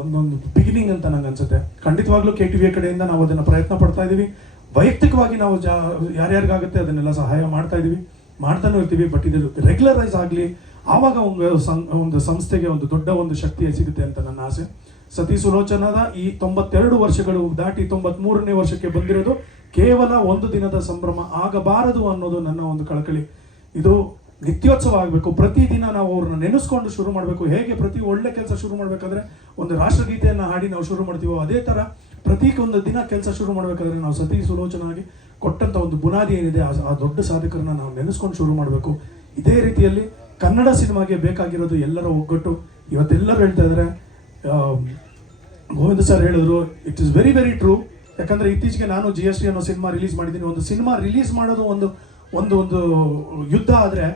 ಒಂದೊಂದು ಬಿಗಿನಿಂಗ್ ಅಂತ ನಂಗೆ ಅನ್ಸುತ್ತೆ. ಖಂಡಿತವಾಗ್ಲೂ KTV ಕಡೆಯಿಂದ ನಾವು ಅದನ್ನು ಪ್ರಯತ್ನ ಪಡ್ತಾ ಇದ್ದೀವಿ. ವೈಯಕ್ತಿಕವಾಗಿ ನಾವು ಯಾರ್ಯಾರಿಗಾಗುತ್ತೆ ಅದನ್ನೆಲ್ಲ ಸಹಾಯ ಮಾಡ್ತಾನೂ ಇರ್ತೀವಿ. ಬಟ್ ಇದು ರೆಗ್ಯುಲರೈಸ್ ಆಗಲಿ, ಆವಾಗ ಒಂದು ಸಂಸ್ಥೆಗೆ ಒಂದು ದೊಡ್ಡ ಒಂದು ಶಕ್ತಿ ಸಿಗುತ್ತೆ ಅಂತ ನನ್ನ ಆಸೆ. ಸತಿ ಸುಲೋಚನಾದ ಈ 92 ವರ್ಷಗಳು ದಾಟಿ 93ನೇ ವರ್ಷಕ್ಕೆ ಬಂದಿರೋದು ಕೇವಲ ಒಂದು ದಿನದ ಸಂಭ್ರಮ ಆಗಬಾರದು ಅನ್ನೋದು ನನ್ನ ಒಂದು ಕಳಕಳಿ. ಇದು ನಿತ್ಯೋತ್ಸವ ಆಗಬೇಕು. ಪ್ರತಿದಿನ ನಾವು ಅವ್ರನ್ನ ನೆನೆಸ್ಕೊಂಡು ಶುರು ಮಾಡಬೇಕು. ಹೇಗೆ ಪ್ರತಿ ಒಳ್ಳೆ ಕೆಲಸ ಶುರು ಮಾಡಬೇಕಾದ್ರೆ ಒಂದು ರಾಷ್ಟ್ರಗೀತೆಯನ್ನು ಹಾಡಿ ನಾವು ಶುರು ಮಾಡ್ತೀವೋ, ಅದೇ ಥರ ಪ್ರತಿ ಒಂದು ದಿನ ಕೆಲಸ ಶುರು ಮಾಡಬೇಕಾದ್ರೆ ನಾವು ಸತಿ ಸುಲೋಚನಾಗಿ ಕೊಟ್ಟಂಥ ಒಂದು ಬುನಾದಿ ಏನಿದೆ, ಆ ದೊಡ್ಡ ಸಾಧಕರನ್ನ ನಾವು ನೆನೆಸ್ಕೊಂಡು ಶುರು ಮಾಡಬೇಕು. ಇದೇ ರೀತಿಯಲ್ಲಿ ಕನ್ನಡ ಸಿನಿಮಾಗೆ ಬೇಕಾಗಿರೋದು ಎಲ್ಲರ ಒಗ್ಗಟ್ಟು. ಇವತ್ತೆಲ್ಲರೂ ಹೇಳ್ತಾ ಇದ್ದಾರೆ, ಗೋವಿಂದ ಸರ್ ಹೇಳಿದ್ರು, it is very very true. ಯಾಕಂದರೆ ಇತ್ತೀಚೆಗೆ ನಾನು GST ಅನ್ನೋ ಸಿನಿಮಾ ರಿಲೀಸ್ ಮಾಡಿದ್ದೀನಿ. ಒಂದು ಸಿನಿಮಾ ರಿಲೀಸ್ ಮಾಡೋದು ಒಂದು ಯುದ್ಧ ಆದರೆ,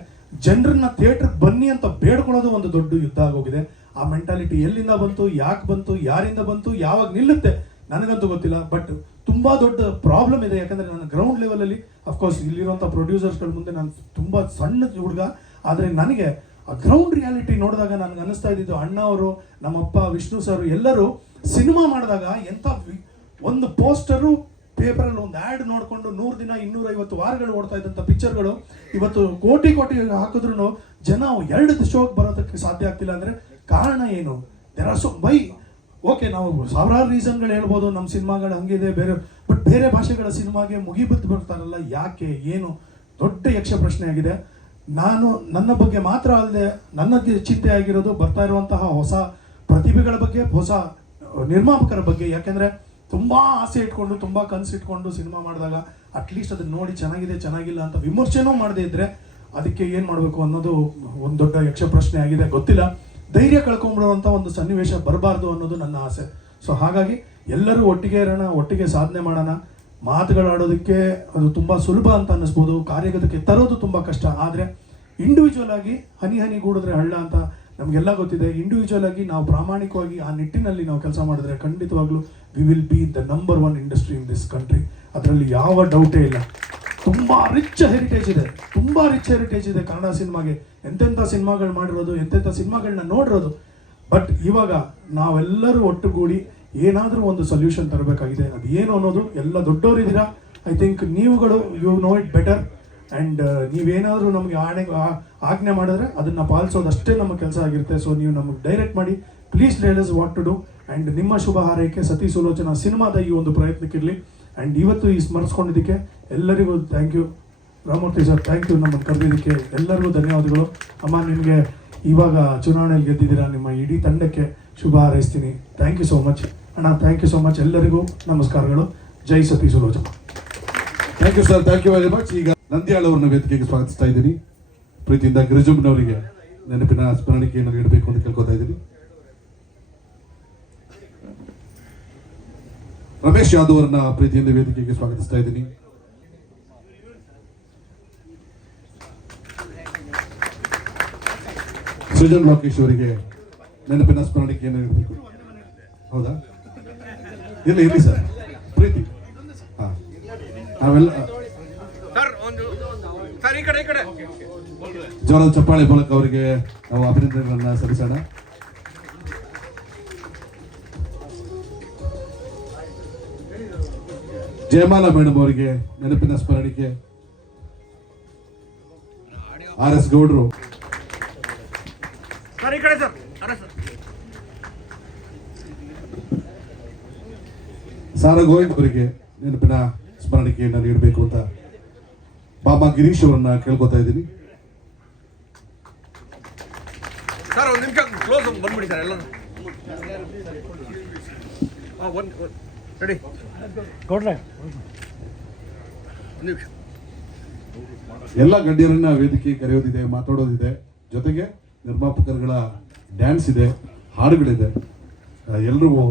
ಜನರನ್ನ ಥಿಯೇಟ್ರಿಗೆ ಬನ್ನಿ ಅಂತ ಬೇಡ್ಕೊಳ್ಳೋದು ಒಂದು ದೊಡ್ಡ ಯುದ್ಧ ಆಗೋಗಿದೆ. ಆ ಮೆಂಟಾಲಿಟಿ ಎಲ್ಲಿಂದ ಬಂತು, ಯಾಕೆ ಬಂತು, ಯಾರಿಂದ ಬಂತು, ಯಾವಾಗ ನಿಲ್ಲುತ್ತೆ ನನಗಂತೂ ಗೊತ್ತಿಲ್ಲ. ಬಟ್ ತುಂಬ ದೊಡ್ಡ ಪ್ರಾಬ್ಲಮ್ ಇದೆ. ಯಾಕಂದರೆ ನಾನು ಗ್ರೌಂಡ್ ಲೆವೆಲಲ್ಲಿ, ಅಫ್ಕೋರ್ಸ್ ಇಲ್ಲಿರುವಂಥ ಪ್ರೊಡ್ಯೂಸರ್ಸ್ಗಳ ಮುಂದೆ ನಾನು ತುಂಬ ಸಣ್ಣ ಹುಡುಗ, ಆದರೆ ನನಗೆ ಆ ಗ್ರೌಂಡ್ ರಿಯಾಲಿಟಿ ನೋಡಿದಾಗ ನನಗೆ ಅನ್ನಿಸ್ತಾ ಇದ್ದಿದ್ದು, ಅಣ್ಣ ಅವರು, ನಮ್ಮಪ್ಪ ವಿಷ್ಣು ಸರ್ ಎಲ್ಲರೂ ಸಿನಿಮಾ ಮಾಡಿದಾಗ ಎಂಥ ಒಂದು ಪೋಸ್ಟರು ಪೇಪರಲ್ಲಿ ಒಂದು ಆ್ಯಡ್ ನೋಡಿಕೊಂಡು 100 ದಿನ 250 ವಾರಗಳು ಓಡ್ತಾ ಇದ್ದಂಥ ಪಿಕ್ಚರ್ಗಳು ಇವತ್ತು ಕೋಟಿ ಹಾಕಿದ್ರು ಜನ 2 ಶೋಗೆ ಬರೋದಕ್ಕೆ ಸಾಧ್ಯ ಆಗ್ತಿಲ್ಲ. ಅಂದರೆ ಕಾರಣ ಏನು? There are so why. Okay, ನಾವು ಸಾವಿರಾರು ರೀಸನ್ಗಳು ಹೇಳ್ಬೋದು, ನಮ್ಮ ಸಿನಿಮಾಗಳು ಹಂಗಿದೆ ಬಟ್ ಬೇರೆ ಭಾಷೆಗಳ ಸಿನಿಮಾಗೆ ಮುಗಿಬಿದ್ದು ಬರ್ತಾರಲ್ಲ, ಯಾಕೆ, ಏನು? ದೊಡ್ಡ ಯಕ್ಷ ಪ್ರಶ್ನೆ ಆಗಿದೆ. ನಾನು ನನ್ನ ಬಗ್ಗೆ ಮಾತ್ರ ಅಲ್ಲದೆ ನನ್ನ ಚಿಂತೆ ಆಗಿರೋದು ಬರ್ತಾ ಇರುವಂತಹ ಹೊಸ ಪ್ರತಿಭೆಗಳ ಬಗ್ಗೆ, ಹೊಸ ನಿರ್ಮಾಪಕರ ಬಗ್ಗೆ. ಯಾಕೆಂದರೆ ತುಂಬ ಆಸೆ ಇಟ್ಕೊಂಡು, ತುಂಬ ಕನಸು ಇಟ್ಕೊಂಡು ಸಿನಿಮಾ ಮಾಡಿದಾಗ ಅಟ್ಲೀಸ್ಟ್ ಅದನ್ನು ನೋಡಿ ಚೆನ್ನಾಗಿಲ್ಲ ಅಂತ ವಿಮರ್ಶೆನೂ ಮಾಡದೇ ಇದ್ದರೆ ಅದಕ್ಕೆ ಏನು ಮಾಡಬೇಕು ಅನ್ನೋದು ಒಂದು ದೊಡ್ಡ ಯಕ್ಷ ಪ್ರಶ್ನೆ ಆಗಿದೆ. ಗೊತ್ತಿಲ್ಲ, ಧೈರ್ಯ ಕಳ್ಕೊಂಡ್ಬಿಡುವಂಥ ಒಂದು ಸನ್ನಿವೇಶ ಬರಬಾರ್ದು ಅನ್ನೋದು ನನ್ನ ಆಸೆ. ಸೊ ಹಾಗಾಗಿ ಎಲ್ಲರೂ ಒಟ್ಟಿಗೆ ಇರೋಣ, ಒಟ್ಟಿಗೆ ಸಾಧನೆ ಮಾಡೋಣ. ಮಾತುಗಳಾಡೋದಕ್ಕೆ ಅದು ತುಂಬ ಸುಲಭ ಅಂತ ಅನ್ನಿಸ್ಬೋದು, ಕಾರ್ಯಗತಕ್ಕೆ ತರೋದು ತುಂಬ ಕಷ್ಟ. ಆದರೆ ಇಂಡಿವಿಜುವಲ್ ಆಗಿ ಹನಿ ಗೂಡಿದ್ರೆ ಹಳ್ಳ ಅಂತ ನಮಗೆಲ್ಲ ಗೊತ್ತಿದೆ. ಇಂಡಿವಿಜುವಲ್ ಆಗಿ ನಾವು ಪ್ರಾಮಾಣಿಕವಾಗಿ ಆ ನಿಟ್ಟಿನಲ್ಲಿ ನಾವು ಕೆಲಸ ಮಾಡಿದ್ರೆ ಖಂಡಿತವಾಗ್ಲೂ we will be the number 1 industry in this country. ಅದರಲ್ಲಿ ಯಾವ ಡೌಟೇ ಇಲ್ಲ. ತುಂಬ ರಿಚ್ ಹೆರಿಟೇಜ್ ಇದೆ ಕನ್ನಡ ಸಿನಿಮಾಗೆ. ಎಂತೆಂಥ ಸಿನಿಮಾಗಳು ಮಾಡಿರೋದು, ಎಂತೆಂಥ ಸಿನಿಮಾಗಳನ್ನ ನೋಡಿರೋದು. ಬಟ್ ಇವಾಗ ನಾವೆಲ್ಲರೂ ಒಟ್ಟುಗೂಡಿ ಏನಾದರೂ ಒಂದು ಸೊಲ್ಯೂಷನ್ ತರಬೇಕಾಗಿದೆ. ಅದು ಏನು ಅನ್ನೋದು ಎಲ್ಲ ದೊಡ್ಡವರಿದ್ದೀರಾ. ಐ ಥಿಂಕ್ ನೀವುಗಳು you know it better. And ನೀವೇನಾದರೂ ನಮಗೆ ಆಜ್ಞೆ ಮಾಡಿದ್ರೆ ಅದನ್ನು ಪಾಲಿಸೋದಷ್ಟೇ ನಮ್ಮ ಕೆಲಸ ಆಗಿರುತ್ತೆ. ಸೊ ನೀವು ನಮಗೆ ಡೈರೆಕ್ಟ್ ಮಾಡಿ, please tell us what to do. And ನಿಮ್ಮ ಶುಭ ಹಾರೈಕೆ ಸತಿ ಸುಲೋಚನಾ ಸಿನಿಮಾದ ಈ ಒಂದು ಪ್ರಯತ್ನಕ್ಕಿರಲಿ. ಆ್ಯಂಡ್ ಇವತ್ತು ಈ ಸ್ಮರಿಸ್ಕೊಂಡಿದ್ದಕ್ಕೆ ಎಲ್ಲರಿಗೂ thank you. Ramamurthy sir, thank you ನಮ್ಮನ್ನು ಕರೆದಿದ್ದಕ್ಕೆ ಎಲ್ಲರಿಗೂ ಧನ್ಯವಾದಗಳು. ಅಮ್ಮ, ನಿಮಗೆ ಇವಾಗ ಚುನಾವಣೆಯಲ್ಲಿ ಗೆದ್ದಿದ್ದೀರಾ. ನಿಮ್ಮ ಇಡೀ ತಂಡಕ್ಕೆ ಶುಭ ಹಾರೈಸ್ತೀನಿ. ಥ್ಯಾಂಕ್ ಯು ಸೋ ಮಚ್ ಅಣ್ಣ, ಥ್ಯಾಂಕ್ ಯು ಸೋ ಮಚ್. ಎಲ್ಲರಿಗೂ ನಮಸ್ಕಾರಗಳು. ಜೈ Satish Sulochana. Thank you sir, thank you very much. ಈಗ ನಂದ್ಯಾಳ್ ಅವ್ರನ್ನ ವೇದಿಕೆಗೆ ಸ್ವಾಗತಿಸ್ತಾ ಇದ್ದೀನಿ. ಪ್ರೀತಿಯಿಂದ ಗಿರಿಜಮ್ಮನವರಿಗೆ ನೆನಪಿನ ಸ್ಮರಣಿಕೆಯನ್ನು ನೀಡಬೇಕು ಅಂತ ಕೇಳ್ಕೊತಾ ಇದ್ದೀನಿ. ರಮೇಶ್ ಯಾದವ್ ಅವರನ್ನ ಪ್ರೀತಿಯಿಂದ ವೇದಿಕೆಗೆ ಸ್ವಾಗತಿಸ್ತಾ ಇದ್ದೀನಿ. ಸೃಜನ್ ಲೋಕೇಶ್ ಅವರಿಗೆ ನೆನಪಿನ ಸ್ಮರಣಿಕೆಯನ್ನು ನೀಡಬೇಕು. ಹೌದಾ? ಇರ್ಲಿ ಸರ್, ಪ್ರೀತಿ. ಹಾ, ನಾವೆಲ್ಲ ಸರ್ ಈ ಕಡೆ ಜೋರಾದ ಚಪ್ಪಾಳೆ ಮೂಲಕ ಅವರಿಗೆ ನಾವು ಅಭಿನಂದನೆಗಳನ್ನ ಸಲ್ಲಿಸೋಣ. ಜಯಮಾಲಾ ಮೇಡಮ್ ಅವರಿಗೆ ನೆನಪಿನ ಸ್ಮರಣಿಕೆ. RS ಗೌಡ್ರು. ಸರ್ ಈ ಕಡೆ ಸರ್. ಸಾರಾ ಗೋವಿಂದ್ ಅವರಿಗೆ ನೆನಪಿನ ಸ್ಮರಣಿಕೆಯನ್ನು ನೀಡಬೇಕು ಅಂತ ಬಾಬಾ ಗಿರೀಶ್ ಅವರನ್ನ ಕೇಳ್ಕೊತಾ ಇದ್ದೀನಿ. ಸರ್ ಒಂದು ನಿಮಿಷ ಕ್ಲೋಸ್ ಬಂದ್ಬಿಡಿ ಸರ್ ಎಲ್ಲ. ರೆಡಿ ಕೊಡ್ರೆ ಒಂದು ನಿಮಿಷ. ಎಲ್ಲ ಗಣ್ಯರನ್ನ ವೇದಿಕೆ ಕರೆಯೋದಿದೆ, ಮಾತಾಡೋದಿದೆ, ಜೊತೆಗೆ ನಿರ್ಮಾಪಕರುಗಳ ಡ್ಯಾನ್ಸ್ ಇದೆ, ಹಾಡುಗಳಿದೆ. ಎಲ್ರಿಗೂ